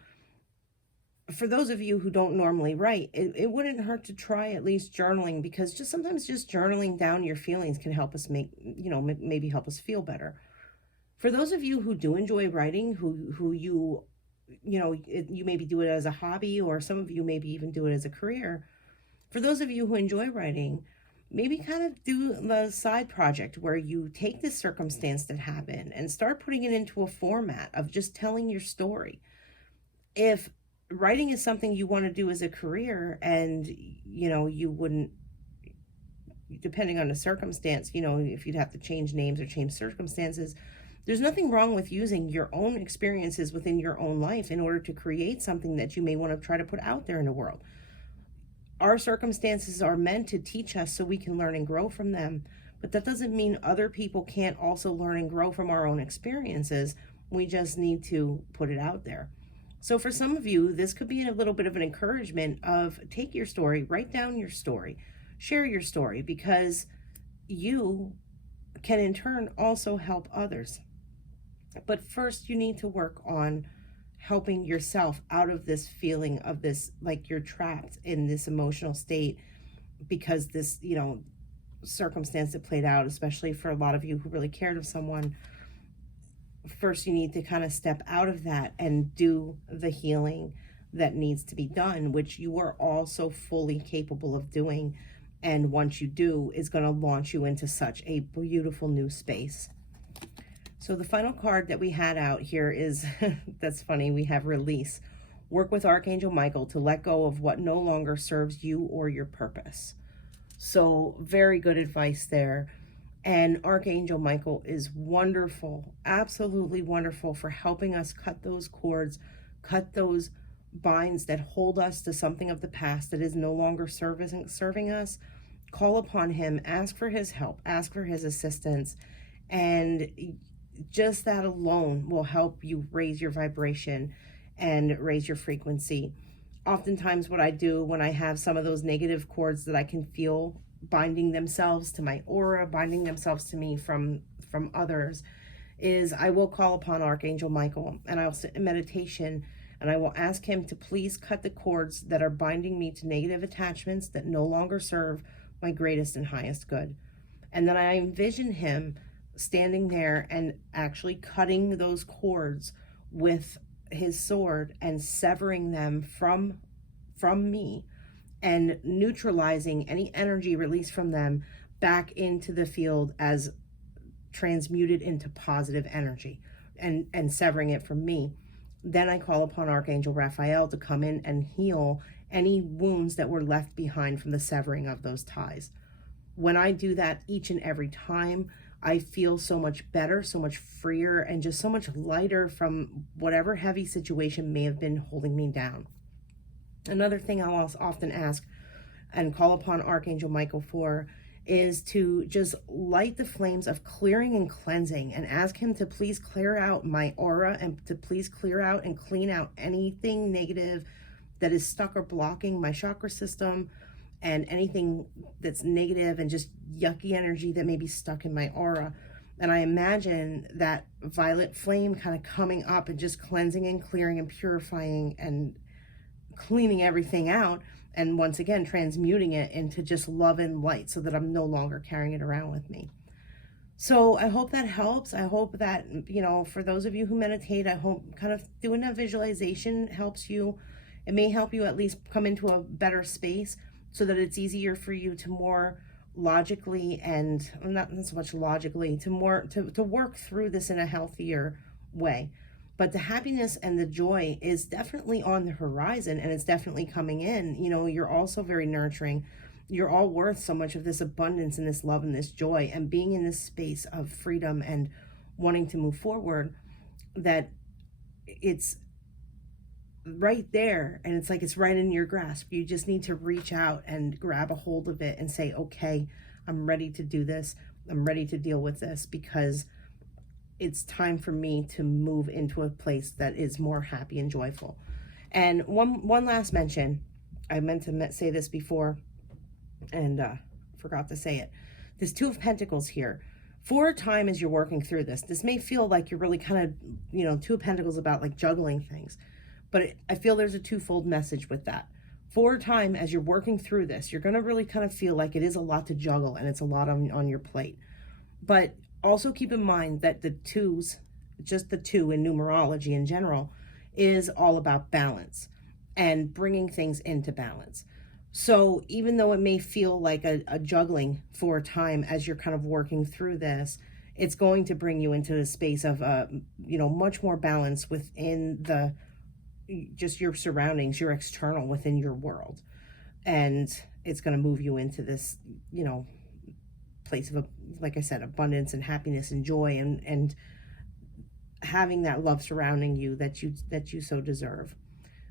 for those of you who don't normally write, it wouldn't hurt to try at least journaling, because sometimes just journaling down your feelings can help us maybe help us feel better. For those of you who do enjoy writing, who you maybe do it as a hobby, or some of you maybe even do it as a career. For those of you who enjoy writing, maybe kind of do the side project where you take this circumstance that happened and start putting it into a format of just telling your story. If writing is something you want to do as a career, and you wouldn't, depending on the circumstance, if you'd have to change names or change circumstances, there's nothing wrong with using your own experiences within your own life in order to create something that you may want to try to put out there in the world. Our circumstances are meant to teach us so we can learn and grow from them, but that doesn't mean other people can't also learn and grow from our own experiences. We just need to put it out there. So for some of you, this could be a little bit of an encouragement of take your story, write down your story, share your story, because you can in turn also help others. But first you need to work on helping yourself out of this feeling of this, like you're trapped in this emotional state because this, circumstance that played out, especially for a lot of you who really cared of someone. First, you need to kind of step out of that and do the healing that needs to be done, which you are also fully capable of doing. And once you do, is going to launch you into such a beautiful new space. So the final card that we had out here is, that's funny, we have release. Work with Archangel Michael to let go of what no longer serves you or your purpose. So very good advice there. And Archangel Michael is wonderful, absolutely wonderful for helping us cut those cords, cut those binds that hold us to something of the past that is no longer serving us. Call upon him, ask for his help, ask for his assistance, and just that alone will help you raise your vibration and raise your frequency. oftentimes what I do when I have some of those negative cords that I can feel binding themselves to my aura, binding themselves to me from others, is I will call upon Archangel Michael, and I'll sit in meditation, and I will ask him to please cut the cords that are binding me to negative attachments that no longer serve my greatest and highest good. And then I envision him standing there and actually cutting those cords with his sword and severing them from me, and neutralizing any energy released from them back into the field as transmuted into positive energy, and severing it from me. Then I call upon Archangel Raphael to come in and heal any wounds that were left behind from the severing of those ties. When I do that each and every time, I feel so much better, so much freer, and just so much lighter from whatever heavy situation may have been holding me down. Another thing I'll often ask and call upon Archangel Michael for is to just light the flames of clearing and cleansing, and ask him to please clear out my aura, and to please clear out and clean out anything negative that is stuck or blocking my chakra system, and anything that's negative and just yucky energy that may be stuck in my aura. And I imagine that violet flame kind of coming up and just cleansing and clearing and purifying and cleaning everything out, and once again transmuting it into just love and light, so that I'm no longer carrying it around with me. So I hope that helps. I hope that, you know, for those of you who meditate, I hope kind of doing a visualization helps you. It may help you at least come into a better space, so that it's easier for you to more logically, and not so much logically, to work through this in a healthier way. But the happiness and the joy is definitely on the horizon, and it's definitely coming in. You know, you're also very nurturing. You're all worth so much of this abundance and this love and this joy, and being in this space of freedom and wanting to move forward, that it's right there, and it's like it's right in your grasp. You just need to reach out and grab a hold of it and say, okay, I'm ready to do this. I'm ready to deal with this, because it's time for me to move into a place that is more happy and joyful. And one last mention, I meant to say this before and forgot to say it. This Two of Pentacles here, for a time as you're working through this may feel like you're really kind of, you know, Two of Pentacles about like juggling things. But I feel there's a twofold message with that. For a time as you're working through this, you're going to really kind of feel like it is a lot to juggle, and it's a lot on your plate. But also keep in mind that the twos, just the two in numerology in general, is all about balance and bringing things into balance. So even though it may feel like a juggling for a time as you're kind of working through this, it's going to bring you into a space of, you know, much more balance within just your surroundings, your external within your world. And it's going to move you into this, you know, place of, like I said, abundance and happiness and joy, and having that love surrounding you that you so deserve.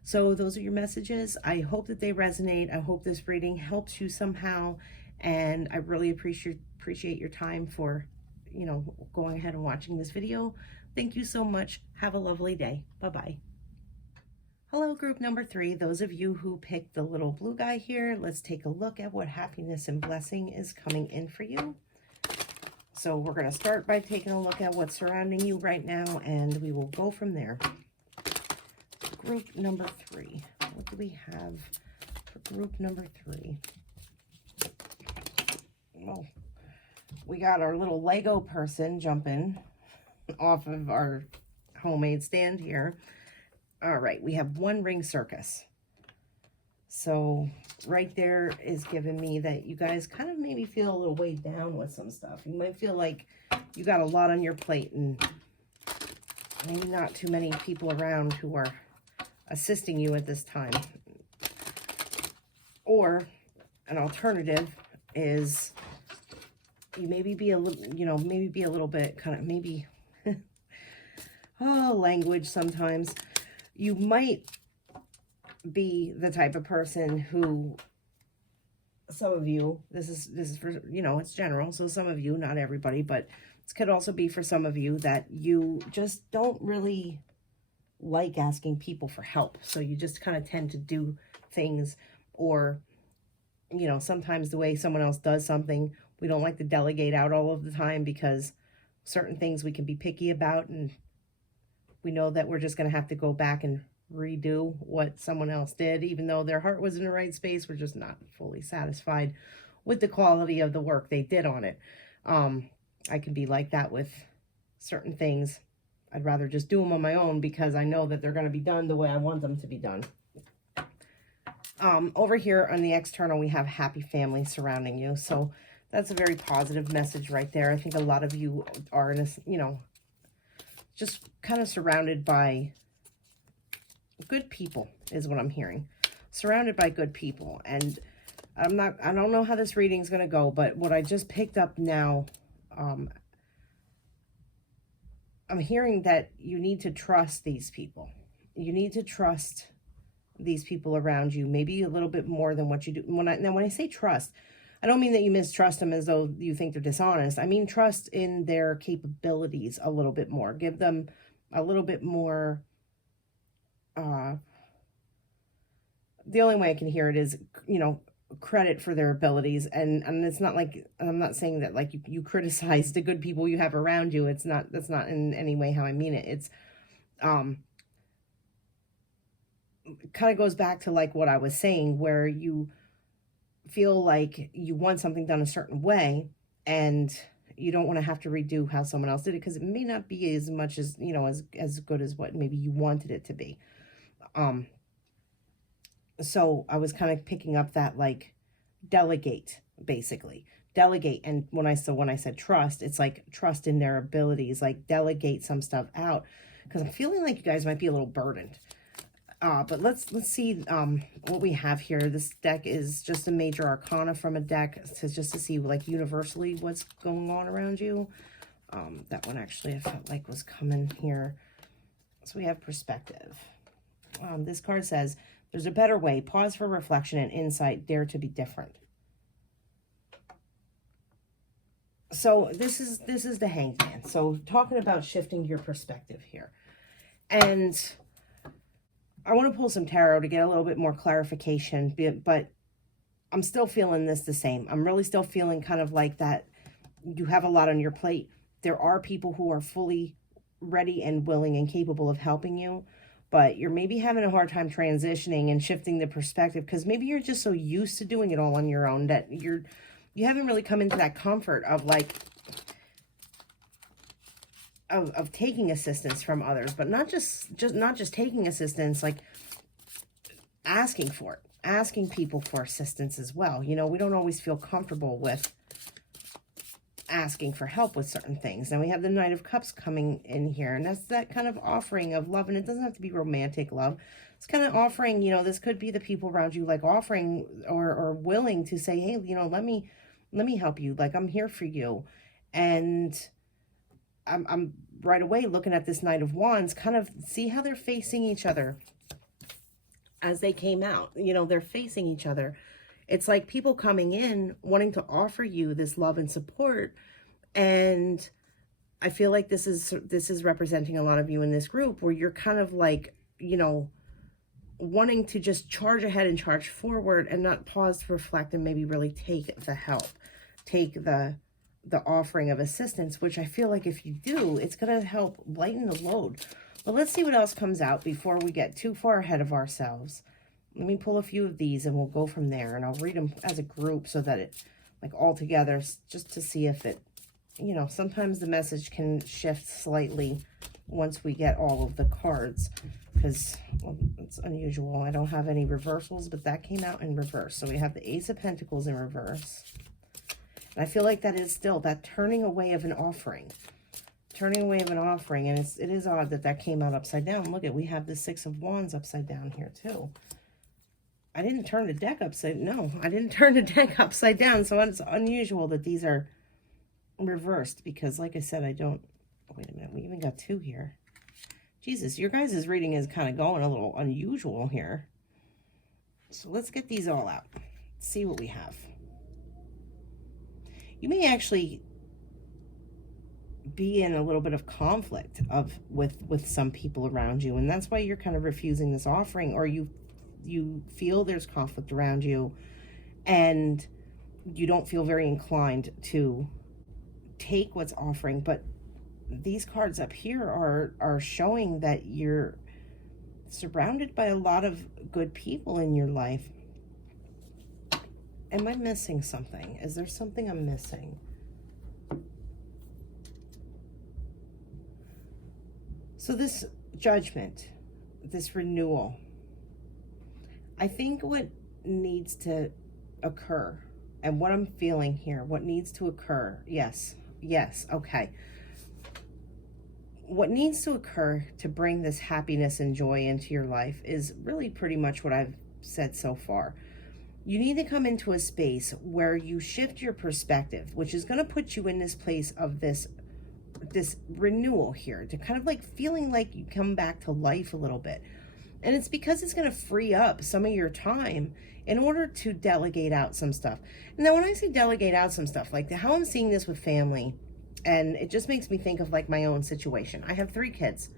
So those are your messages. I hope that they resonate. I hope this reading helps you somehow, and I really appreciate your time for, you know, going ahead and watching this video. Thank you so much. Have a lovely day. Bye-bye. Hello, group number 3. Those of you who picked the little blue guy here, let's take a look at what happiness and blessing is coming in for you. So we're going to start by taking a look at what's surrounding you right now, and we will go from there. Group number 3. What do we have for group number 3? Well, we got our little Lego person jumping off of our homemade stand here. All right, we have one ring circus. So right there is giving me that you guys kind of maybe feel a little weighed down with some stuff. You might feel like you got a lot on your plate, and maybe not too many people around who are assisting you at this time. Or an alternative is you maybe be a little, you know, maybe be a little bit kind of maybe, language sometimes. You might be the type of person who, some of you, this is for, you know, it's general, so some of you, not everybody, but this could also be for some of you, that you just don't really like asking people for help. So you just kind of tend to do things, or, you know, sometimes the way someone else does something, we don't like to delegate out all of the time, because certain things we can be picky about, and we know that we're just going to have to go back and redo what someone else did, even though their heart was in the right space. We're just not fully satisfied with the quality of the work they did on it. I can be like that with certain things. I'd rather just do them on my own, because I know that they're going to be done the way I want them to be done. Over here on the external, we have happy family surrounding you. So that's a very positive message right there. I think a lot of you are in a, you know, just kind of surrounded by good people is what I'm hearing. Surrounded by good people. And I don't know how this reading is going to go, but what I just picked up now, I'm hearing that you need to trust these people. You need to trust these people around you, maybe a little bit more than what you do. When I say trust, I don't mean that you mistrust them as though you think they're dishonest. I mean trust in their capabilities a little bit more. Give them a little bit more, the only way I can hear it is, you know, credit for their abilities. And it's not like, I'm not saying that like you criticize the good people you have around you. That's not in any way how I mean it. It's, kind of goes back to like what I was saying, where you feel like you want something done a certain way, and you don't want to have to redo how someone else did it, because it may not be as much as, you know, as good as what maybe you wanted it to be. So I was kind of picking up that, like, delegate, basically. Delegate. And when I said trust, it's like trust in their abilities, like delegate some stuff out, because I'm feeling like you guys might be a little burdened. But let's see what we have here. This deck is just a major arcana from a deck, just to see like universally what's going on around you. That one actually I felt like was coming here. So we have perspective. This card says, there's a better way. Pause for reflection and insight. Dare to be different. So this is the Hanged Man. So talking about shifting your perspective here. And I want to pull some tarot to get a little bit more clarification, but I'm still feeling this the same. I'm really still feeling kind of like that you have a lot on your plate. There are people who are fully ready and willing and capable of helping you, but you're maybe having a hard time transitioning and shifting the perspective, because maybe you're just so used to doing it all on your own that you haven't really come into that comfort of like of taking assistance from others, but not just taking assistance, like asking for it, asking people for assistance as well. You know, we don't always feel comfortable with asking for help with certain things. And we have the Knight of Cups coming in here, and that's that kind of offering of love. And it doesn't have to be romantic love. It's kind of offering, you know, this could be the people around you, like offering or willing to say, hey, you know, let me help you. Like, I'm here for you. And I'm right away looking at this Knight of Wands, kind of see how they're facing each other as they came out. You know, they're facing each other. It's like people coming in wanting to offer you this love and support. And I feel like this is representing a lot of you in this group, where you're kind of like, you know, wanting to just charge ahead and charge forward and not pause to reflect and maybe really take the help, take the offering of assistance, which I feel like if you do, it's going to help lighten the load. But let's see what else comes out before we get too far ahead of ourselves. Let me pull a few of these and we'll go from there. And I'll read them as a group so that it, like, all together, just to see if it, you know, sometimes the message can shift slightly once we get all of the cards, because, well, it's unusual. I don't have any reversals, but that came out in reverse. So we have the Ace of Pentacles in reverse. And I feel like that is still that turning away of an offering. Turning away of an offering. And it is odd that that came out upside down. Look at, we have the Six of Wands upside down here too. I didn't turn the deck upside, no, I didn't turn the deck upside down. So it's unusual that these are reversed, because like I said, I don't, wait a minute, we even got two here. Jesus, your guys' reading is kind of going a little unusual here. So let's get these all out. See what we have. You may actually be in a little bit of conflict with some people around you, and that's why you're kind of refusing this offering, or you feel there's conflict around you and you don't feel very inclined to take what's offering. But these cards up here are showing that you're surrounded by a lot of good people in your life. Am I missing something? Is there something I'm missing? So this judgment, this renewal, I think what needs to occur, and what I'm feeling here, what needs to occur, yes, okay. What needs to occur to bring this happiness and joy into your life is really pretty much what I've said so far. You need to come into a space where you shift your perspective, which is going to put you in this place of this renewal here, to kind of like feeling like you come back to life a little bit. And it's because it's going to free up some of your time in order to delegate out some stuff. Now, when I say delegate out some stuff, like how I'm seeing this with family, and it just makes me think of like my own situation. I have 3 kids,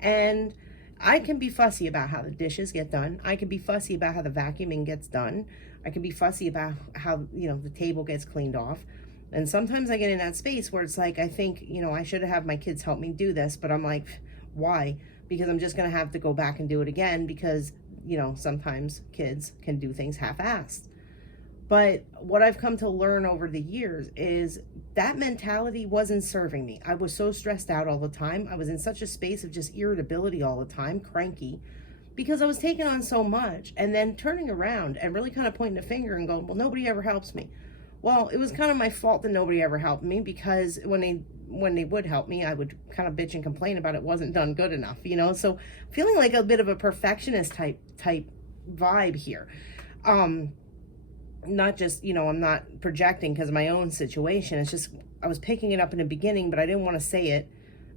and I can be fussy about how the dishes get done. I can be fussy about how the vacuuming gets done. I can be fussy about how, the table gets cleaned off. And sometimes I get in that space where it's like, I think, I should have my kids help me do this, but I'm like, why? Because I'm just going to have to go back and do it again, because, sometimes kids can do things half-assed. But what I've come to learn over the years is that mentality wasn't serving me. I was so stressed out all the time. I was in such a space of just irritability all the time, cranky, because I was taking on so much, and then turning around and really kind of pointing a finger and going, well, nobody ever helps me. Well, it was kind of my fault that nobody ever helped me, because when they would help me, I would kind of bitch and complain about it wasn't done good enough, So feeling like a bit of a perfectionist type vibe here. Not just, I'm not projecting because of my own situation. It's just, I was picking it up in the beginning, but I didn't want to say it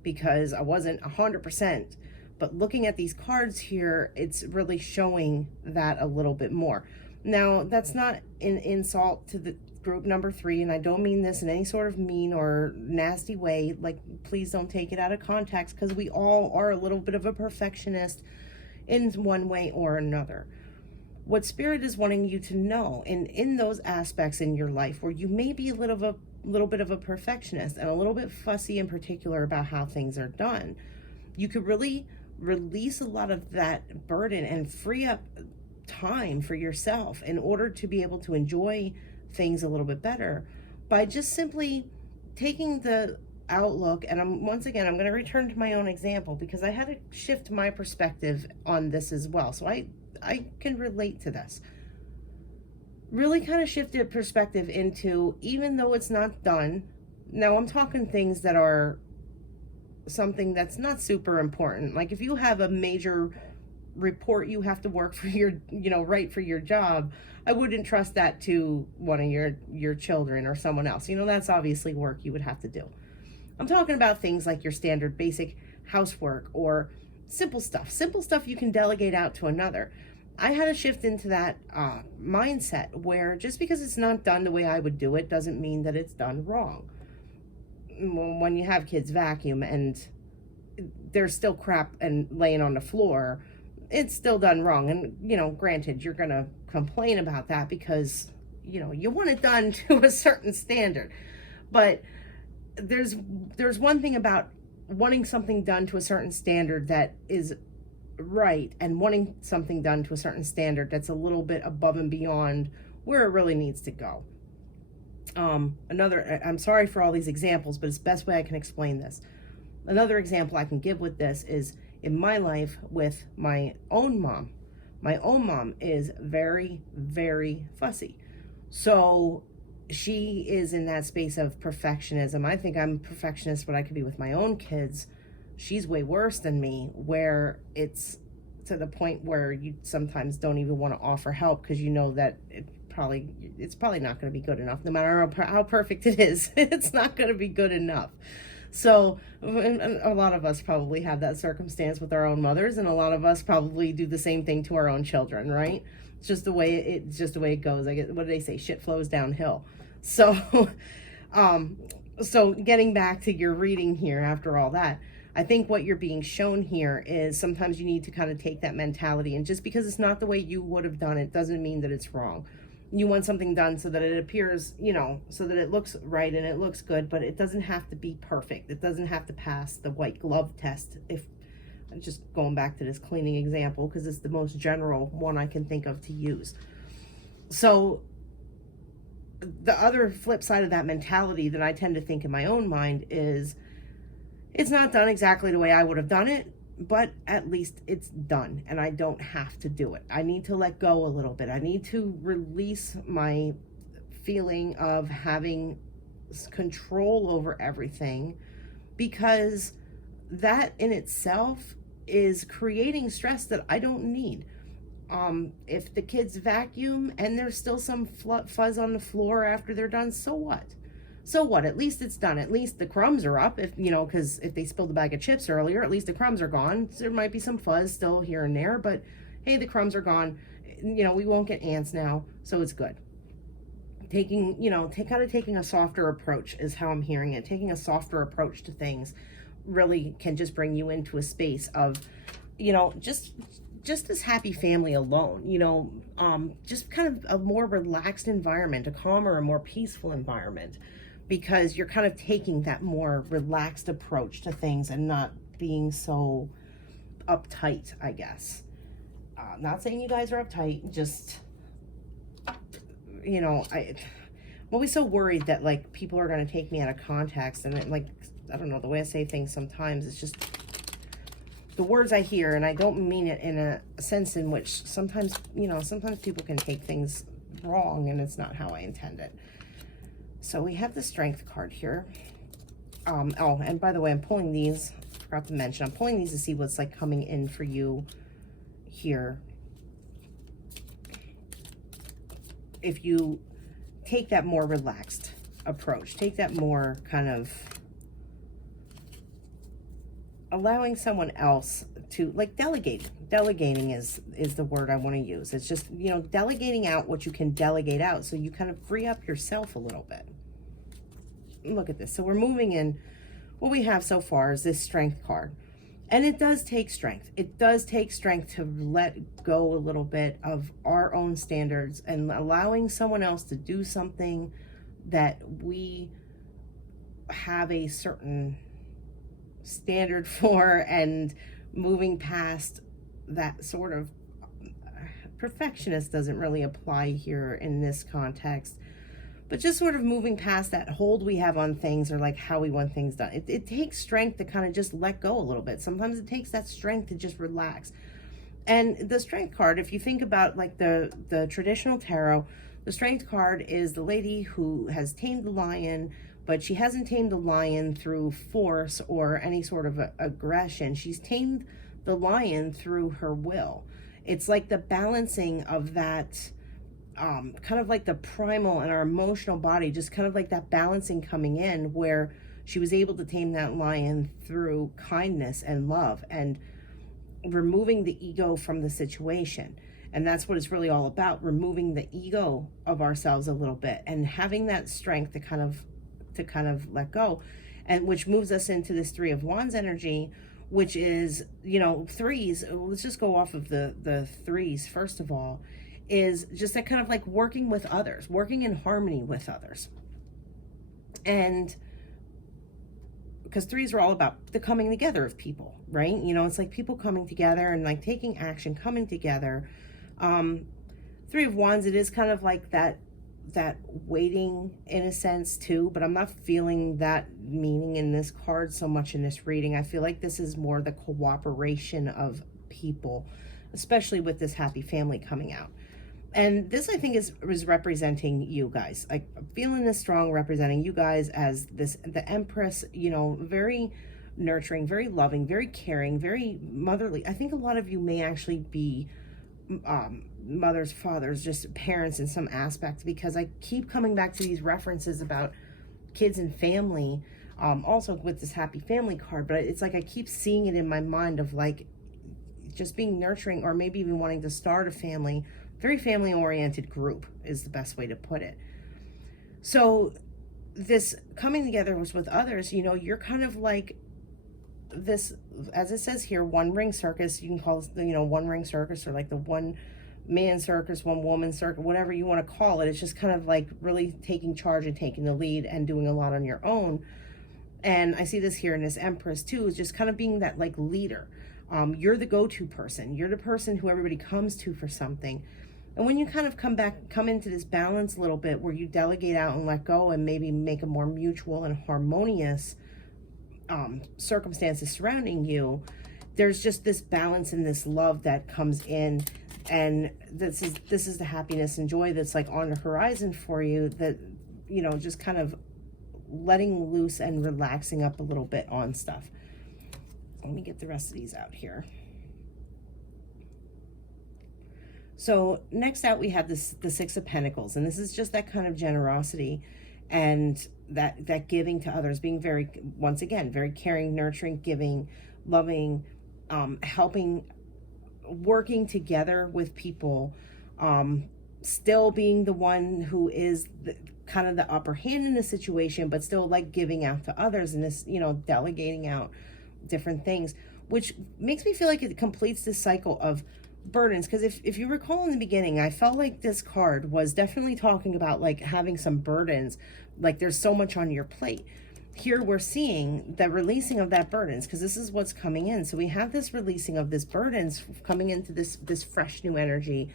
because I wasn't 100%. But looking at these cards here, it's really showing that a little bit more. Now, that's not an insult to the group number 3, and I don't mean this in any sort of mean or nasty way. Like, please don't take it out of context, because we all are a little bit of a perfectionist in one way or another. What Spirit is wanting you to know, and in those aspects in your life where you may be a little bit of a perfectionist and a little bit fussy in particular about how things are done, you could really release a lot of that burden and free up time for yourself in order to be able to enjoy things a little bit better by just simply taking the outlook. And once again, I'm going to return to my own example, because I had to shift my perspective on this as well. So I can relate to this. Really kind of shifted perspective into, even though it's not done, now I'm talking things that are something that's not super important. Like if you have a major report you have to work for your, write for your job, I wouldn't trust that to one of your children or someone else. That's obviously work you would have to do. I'm talking about things like your standard basic housework or simple stuff you can delegate out to another. I had to shift into that mindset where just because it's not done the way I would do it doesn't mean that it's done wrong. When you have kids vacuum and there's still crap and laying on the floor, it's still done wrong. And, granted, you're going to complain about that because, you want it done to a certain standard. But there's one thing about wanting something done to a certain standard that is right, and wanting something done to a certain standard that's a little bit above and beyond where it really needs to go. I'm sorry for all these examples, but it's the best way I can explain this. Another example I can give with this is in my life with my own mom. My own mom is very, very fussy. So she is in that space of perfectionism. I think I'm a perfectionist, but I could be with my own kids. She's way worse than me, where it's to the point where you sometimes don't even want to offer help because you know that it's probably not going to be good enough. No matter how perfect it is, it's not going to be good enough. So a lot of us probably have that circumstance with our own mothers, and a lot of us probably do the same thing to our own children, right? It's just the way it goes. What do they say? Shit flows downhill. So So getting back to your reading here after all that, I think what you're being shown here is sometimes you need to kind of take that mentality, and just because it's not the way you would have done it doesn't mean that it's wrong. You want something done so that it appears, so that it looks right and it looks good, but it doesn't have to be perfect. It doesn't have to pass the white glove test. If I'm just going back to this cleaning example because it's the most general one I can think of to use. So the other flip side of that mentality that I tend to think in my own mind is, it's not done exactly the way I would have done it, but at least it's done and I don't have to do it. I need to let go a little bit. I need to release my feeling of having control over everything, because that in itself is creating stress that I don't need. If the kids vacuum and there's still some fuzz on the floor after they're done, so what? So what? At least it's done. At least the crumbs are up. If because if they spilled a bag of chips earlier, at least the crumbs are gone. So there might be some fuzz still here and there, but hey, the crumbs are gone. We won't get ants now, so it's good. Taking, kind of taking a softer approach is how I'm hearing it. Taking a softer approach to things really can just bring you into a space of, just this happy family alone, just kind of a more relaxed environment, a calmer, a more peaceful environment, because you're kind of taking that more relaxed approach to things and not being so uptight, I guess. Not saying you guys are uptight, just, I'm always so worried that, like, people are going to take me out of context, and it, like, I don't know, the way I say things sometimes, it's just the words I hear, and I don't mean it in a sense in which sometimes people can take things wrong, and it's not how I intend it. So we have the Strength card here. Oh, and by the way, I'm pulling these, I forgot to mention, I'm pulling these to see what's like coming in for you here. If you take that more relaxed approach, take that more kind of allowing someone else to, like, delegating is the word I want to use. It's just, delegating out what you can delegate out, so you kind of free up yourself a little bit. Look at this. So we're moving in. What we have so far is this Strength card, and it does take strength. It does take strength to let go a little bit of our own standards and allowing someone else to do something that we have a certain standard for, and moving past that sort of perfectionist doesn't really apply here in this context, but just sort of moving past that hold we have on things, or like how we want things done. It takes strength to kind of just let go a little bit. Sometimes it takes that strength to just relax. And the Strength card, if you think about like the traditional tarot, the Strength card is the lady who has tamed the lion, but she hasn't tamed the lion through force or any sort of aggression. She's tamed the lion through her will. It's like the balancing of that, kind of like the primal and our emotional body, just kind of like that balancing coming in, where she was able to tame that lion through kindness and love and removing the ego from the situation. And that's what it's really all about, removing the ego of ourselves a little bit and having that strength to kind of let go. And which moves us into this Three of Wands energy, which is, threes. Let's just go off of the threes first of all, is just that kind of like working with others, working in harmony with others. And because threes are all about the coming together of people, right? It's like people coming together and like taking action, coming together. Three of Wands, it is kind of like that waiting in a sense too, but I'm not feeling that meaning in this card so much in this reading. I feel like this is more the cooperation of people, especially with this happy family coming out. And this, I think, is representing you guys. I'm feeling this strong, representing you guys as the Empress, very nurturing, very loving, very caring, very motherly. I think a lot of you may actually be mothers, fathers, just parents in some aspects, because I keep coming back to these references about kids and family, also with this happy family card, but it's like I keep seeing it in my mind of like just being nurturing, or maybe even wanting to start a family. Very family oriented group is the best way to put it. So this coming together was with others, you know, you're kind of like this, as it says here, one ring circus. You can call it, you know, one ring circus, or like the one man circus, one woman circus, whatever you want to call it. It's just kind of like really taking charge and taking the lead and doing a lot on your own. And I see this here in this Empress too, is just kind of being that like leader. You're the go-to person. You're the person who everybody comes to for something. And when you kind of come into this balance a little bit, where you delegate out and let go and maybe make a more mutual and harmonious circumstances surrounding you, there's just this balance and this love that comes in. And this is the happiness and joy that's like on the horizon for you, that, you know, just kind of letting loose and relaxing up a little bit on stuff. Let me get the rest of these out here. So next out we have the Six of Pentacles, and this is just that kind of generosity and that giving to others, being very, once again, very caring, nurturing, giving, loving, helping, working together with people, still being the one who is kind of the upper hand in the situation, but still like giving out to others, and this, you know, delegating out different things, which makes me feel like it completes this cycle of burdens. Because if you recall in the beginning, I felt like this card was definitely talking about like having some burdens, like there's so much on your plate. Here we're seeing the releasing of that burdens, because this is what's coming in. So we have this releasing of this burdens coming into this fresh new energy.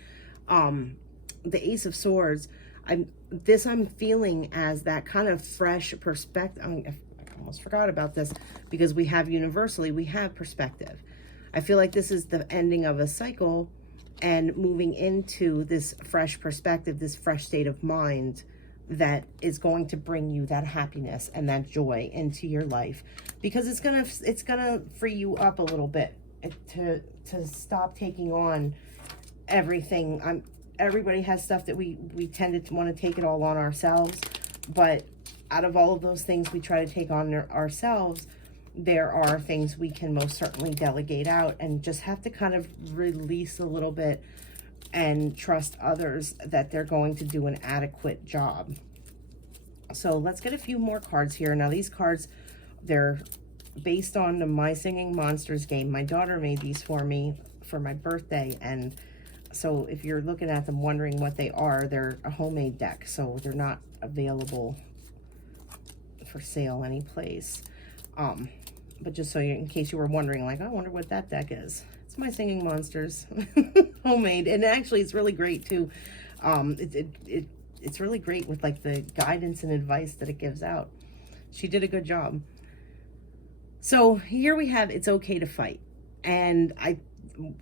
The Ace of Swords, I'm feeling as that kind of fresh perspective. I almost forgot about this, because we have universally, we have perspective. I feel like this is the ending of a cycle and moving into this fresh perspective, this fresh state of mind that is going to bring you that happiness and that joy into your life, because it's gonna free you up a little bit to stop taking on everything. Everybody has stuff that we tend to want to take it all on ourselves, but out of all of those things we try to take on ourselves, there are things we can most certainly delegate out, and just have to kind of release a little bit and trust others that they're going to do an adequate job. So let's get a few more cards here. Now these cards, they're based on the My Singing Monsters game. My daughter made these for me for my birthday, and so if you're looking at them wondering what they are, they're a homemade deck, so they're not available for sale anyplace. But just so you, in case you were wondering, like, I wonder what that deck is. It's My Singing Monsters, homemade, and actually it's really great too. It's really great with like the guidance and advice that it gives out. She did a good job. So here we have It's Okay to Fight, and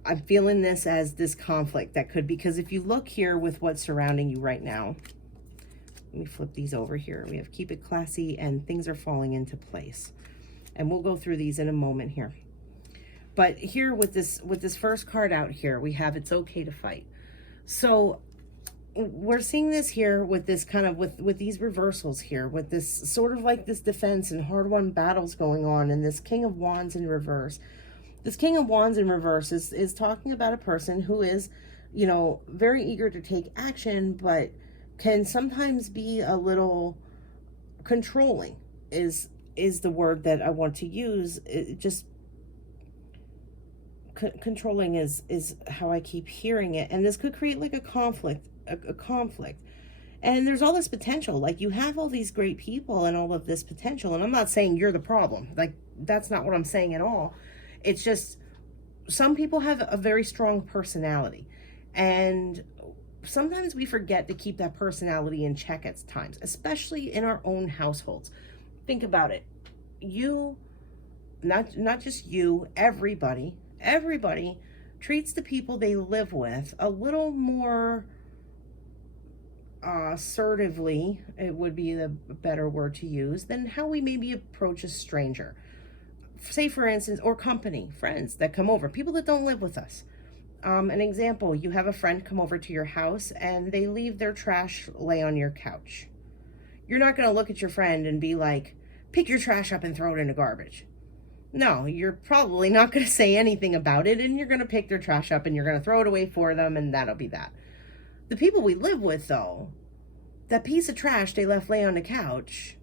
I'm feeling this as this conflict that could, because if you look here with what's surrounding you right now, let me flip these over here. We have Keep It Classy and Things Are Falling Into Place. And we'll go through these in a moment here. But here with this first card out here, we have It's Okay to Fight. So we're seeing this here with this kind of, with these reversals here, with this sort of like this defense and hard-won battles going on, and this King of Wands in reverse. This King of Wands in reverse is talking about a person who is, you know, very eager to take action, but can sometimes be a little controlling, is the word that I want to use. It just controlling is how I keep hearing it, and this could create like a conflict, a conflict. And there's all this potential, like you have all these great people and all of this potential, and I'm not saying you're the problem, like that's not what I'm saying at all. It's just some people have a very strong personality, and sometimes we forget to keep that personality in check at times, especially in our own households. Think about it. You, not just you, everybody treats the people they live with a little more assertively, it would be the better word to use, than how we maybe approach a stranger. Say for instance, or company, friends that come over, people that don't live with us. An example, you have a friend come over to your house and they leave their trash lay on your couch. You're not going to look at your friend and be like, pick your trash up and throw it in the garbage. No, you're probably not going to say anything about it, and you're going to pick their trash up and you're going to throw it away for them, and that'll be that. The people we live with, though, that piece of trash they left lay on the couch,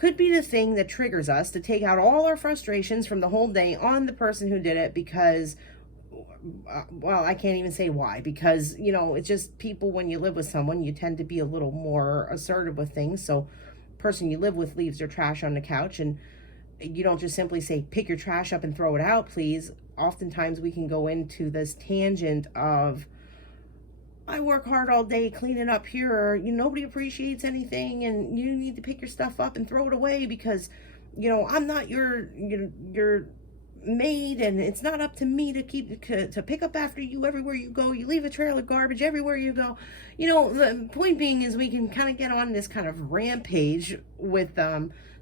could be the thing that triggers us to take out all our frustrations from the whole day on the person who did it, because well, I can't even say why, because, you know, it's just people, when you live with someone, you tend to be a little more assertive with things. So person you live with leaves their trash on the couch, and you don't just simply say, pick your trash up and throw it out, please. Oftentimes we can go into this tangent of, I work hard all day cleaning up here, nobody appreciates anything, and you need to pick your stuff up and throw it away because, I'm not your maid, and it's not up to me to pick up after you everywhere you go. You leave a trail of garbage everywhere you go. The point being is we can kind of get on this kind of rampage with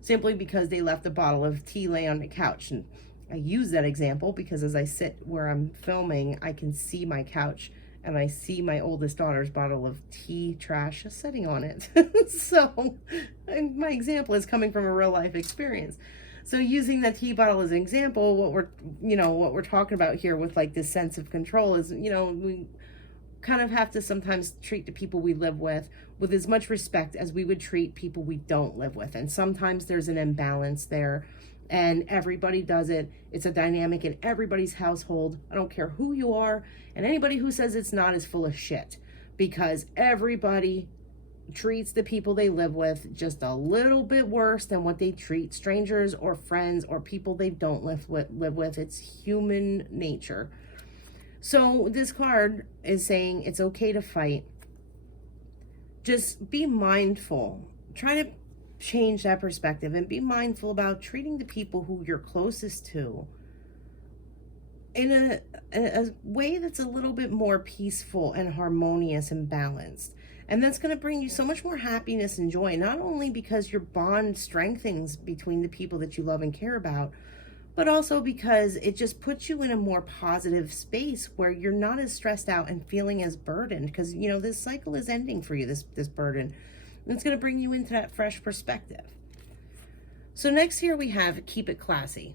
simply because they left a bottle of tea lay on the couch. And I use that example because as I sit where I'm filming, I can see my couch and I see my oldest daughter's bottle of tea trash just sitting on it. So my example is coming from a real life experience. So using that tea bottle as an example, what we're talking about here with like this sense of control is, we kind of have to sometimes treat the people we live with as much respect as we would treat people we don't live with. And sometimes there's an imbalance there, and everybody does it. It's a dynamic in everybody's household. I don't care who you are, and anybody who says it's not is full of shit, because everybody treats the people they live with just a little bit worse than what they treat strangers or friends or people they don't live with. It's human nature. So this card is saying it's okay to fight. Just be mindful. Try to change that perspective and be mindful about treating the people who you're closest to in a way that's a little bit more peaceful and harmonious and balanced. And that's going to bring you so much more happiness and joy, not only because your bond strengthens between the people that you love and care about, but also because it just puts you in a more positive space where you're not as stressed out and feeling as burdened, because, this cycle is ending for you, this burden. And it's going to bring you into that fresh perspective. So next here we have Keep It Classy.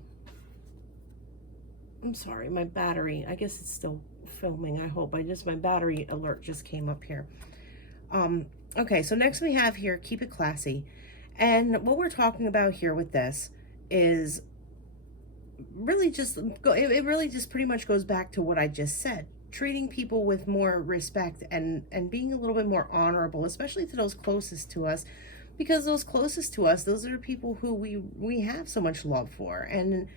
I'm sorry, my battery, I guess it's still filming, I hope. My battery alert just came up here. Okay, so next we have here, Keep It Classy. And what we're talking about here with this is really just, it really just pretty much goes back to what I just said. Treating people with more respect and being a little bit more honorable, especially to those closest to us, because those closest to us, those are people who we have so much love for. And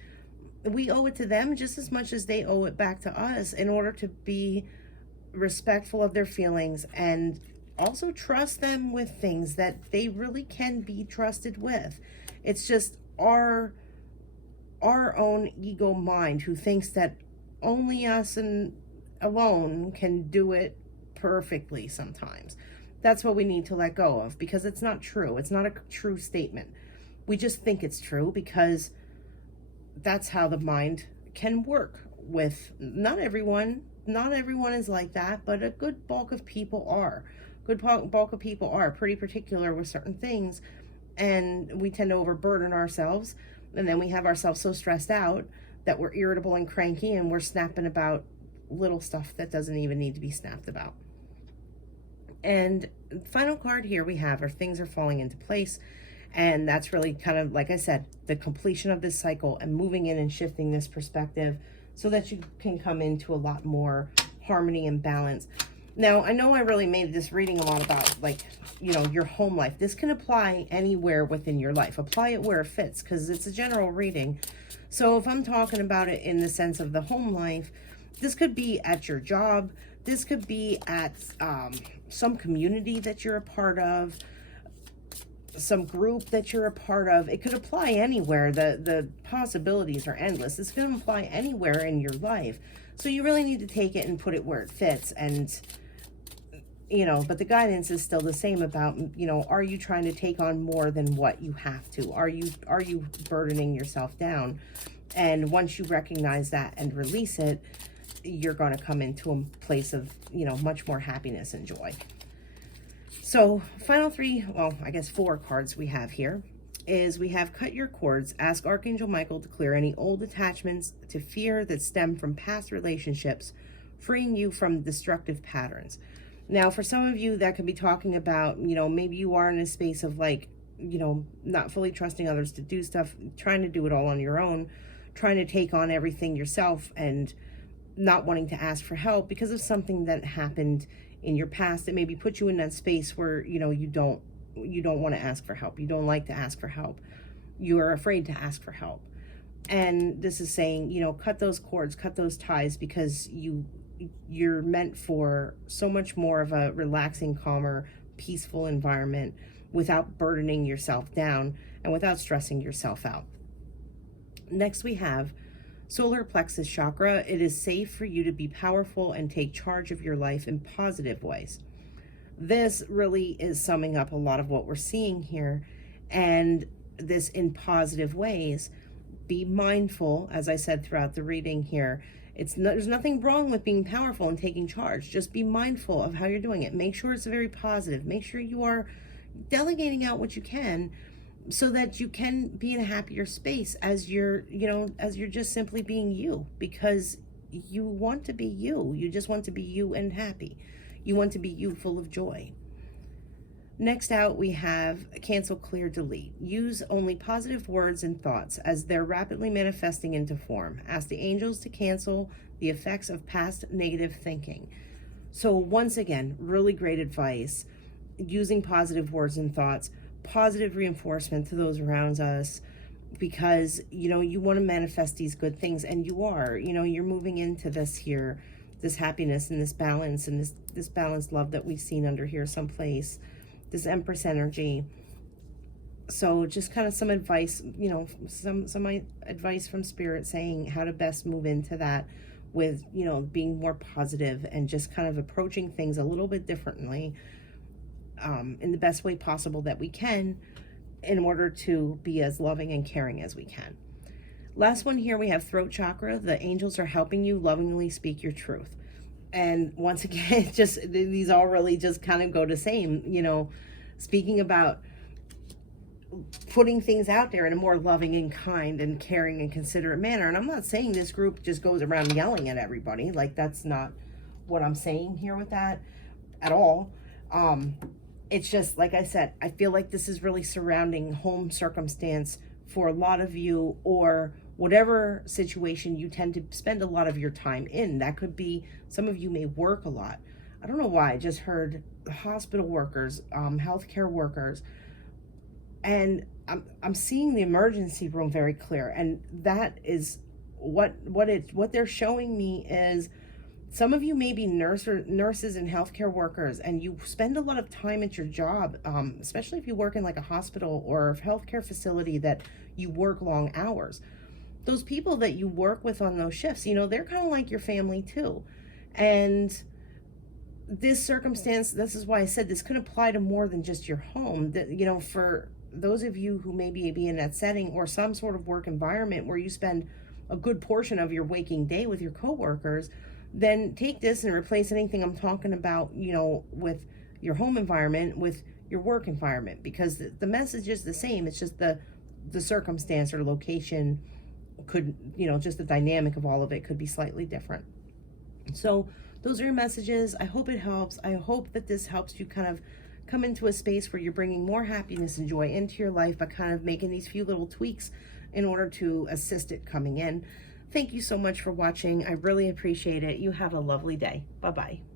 we owe it to them just as much as they owe it back to us in order to be respectful of their feelings and also trust them with things that they really can be trusted with. It's just our own ego mind who thinks that only us and alone can do it perfectly sometimes. That's what we need to let go of, because it's not true. It's not a true statement. We just think it's true because that's how the mind can work with not everyone. Not everyone is like that, but a good bulk of people are. Good bulk of people are pretty particular with certain things, and we tend to overburden ourselves, and then we have ourselves so stressed out that we're irritable and cranky, and we're snapping about little stuff that doesn't even need to be snapped about. And the final card here we have are things are falling into place, and that's really kind of, like I said, the completion of this cycle and moving in and shifting this perspective so that you can come into a lot more harmony and balance. Now, I know I really made this reading a lot about, like, your home life. This can apply anywhere within your life. Apply it where it fits, because it's a general reading. So if I'm talking about it in the sense of the home life, this could be at your job. This could be at some community that you're a part of, some group that you're a part of. It could apply anywhere. The possibilities are endless. It's going to apply anywhere in your life. So you really need to take it and put it where it fits. And but the guidance is still the same about, are you trying to take on more than what you have to? Are you burdening yourself down? And once you recognize that and release it, you're going to come into a place of, much more happiness and joy. So final four cards we have here is we have Cut Your Cords. Ask Archangel Michael to clear any old attachments to fear that stem from past relationships, freeing you from destructive patterns. Now, for some of you, that could be talking about, maybe you are in a space of like not fully trusting others to do stuff, trying to do it all on your own, trying to take on everything yourself, and not wanting to ask for help because of something that happened in your past that maybe put you in that space where, you don't want to ask for help. You don't like to ask for help. You are afraid to ask for help. And this is saying, cut those cords, cut those ties, because you're meant for so much more of a relaxing, calmer, peaceful environment without burdening yourself down and without stressing yourself out. Next, we have solar plexus chakra. It is safe for you to be powerful and take charge of your life in positive ways. This really is summing up a lot of what we're seeing here, and this in positive ways. Be mindful, as I said throughout the reading here. There's nothing wrong with being powerful and taking charge. Just be mindful of how you're doing it. Make sure it's very positive. Make sure you are delegating out what you can, so that you can be in a happier space as you're just simply being you, because you want to be you. You just want to be you and happy. You want to be you, full of joy. Next out, we have cancel, clear, delete. Use only positive words and thoughts as they're rapidly manifesting into form. Ask the angels to cancel the effects of past negative thinking. So once again, really great advice. Using positive words and thoughts, positive reinforcement to those around us, because, you want to manifest these good things, and you are. You're moving into this here, this happiness and this balance and this balanced love that we've seen under here someplace. This Empress energy. So just kind of some advice, some advice from Spirit saying how to best move into that with, being more positive and just kind of approaching things a little bit differently, in the best way possible that we can, in order to be as loving and caring as we can. Last one here, we have throat chakra. The angels are helping you lovingly speak your truth. And once again, these all really just kind of go the same, speaking about putting things out there in a more loving and kind and caring and considerate manner. And I'm not saying this group just goes around yelling at everybody. Like, that's not what I'm saying here with that at all. It's just, like I said, I feel like this is really surrounding home circumstance for a lot of you, or whatever situation you tend to spend a lot of your time in. That could be, some of you may work a lot. I don't know why, I just heard hospital workers, healthcare workers, and I'm seeing the emergency room very clear. And that is what they're showing me is, some of you may be nurses and healthcare workers, and you spend a lot of time at your job, especially if you work in like a hospital or a healthcare facility that you work long hours. Those people that you work with on those shifts, they're kind of like your family too. And this circumstance, this is why I said this could apply to more than just your home. That, for those of you who maybe be in that setting or some sort of work environment where you spend a good portion of your waking day with your coworkers, then take this and replace anything I'm talking about, with your home environment with your work environment, because the message is the same. It's just the circumstance or location could, just the dynamic of all of it could be slightly different. So those are your messages. I hope it helps. I hope that this helps you kind of come into a space where you're bringing more happiness and joy into your life by kind of making these few little tweaks in order to assist it coming in. Thank you so much for watching. I really appreciate it. You have a lovely day. Bye-bye.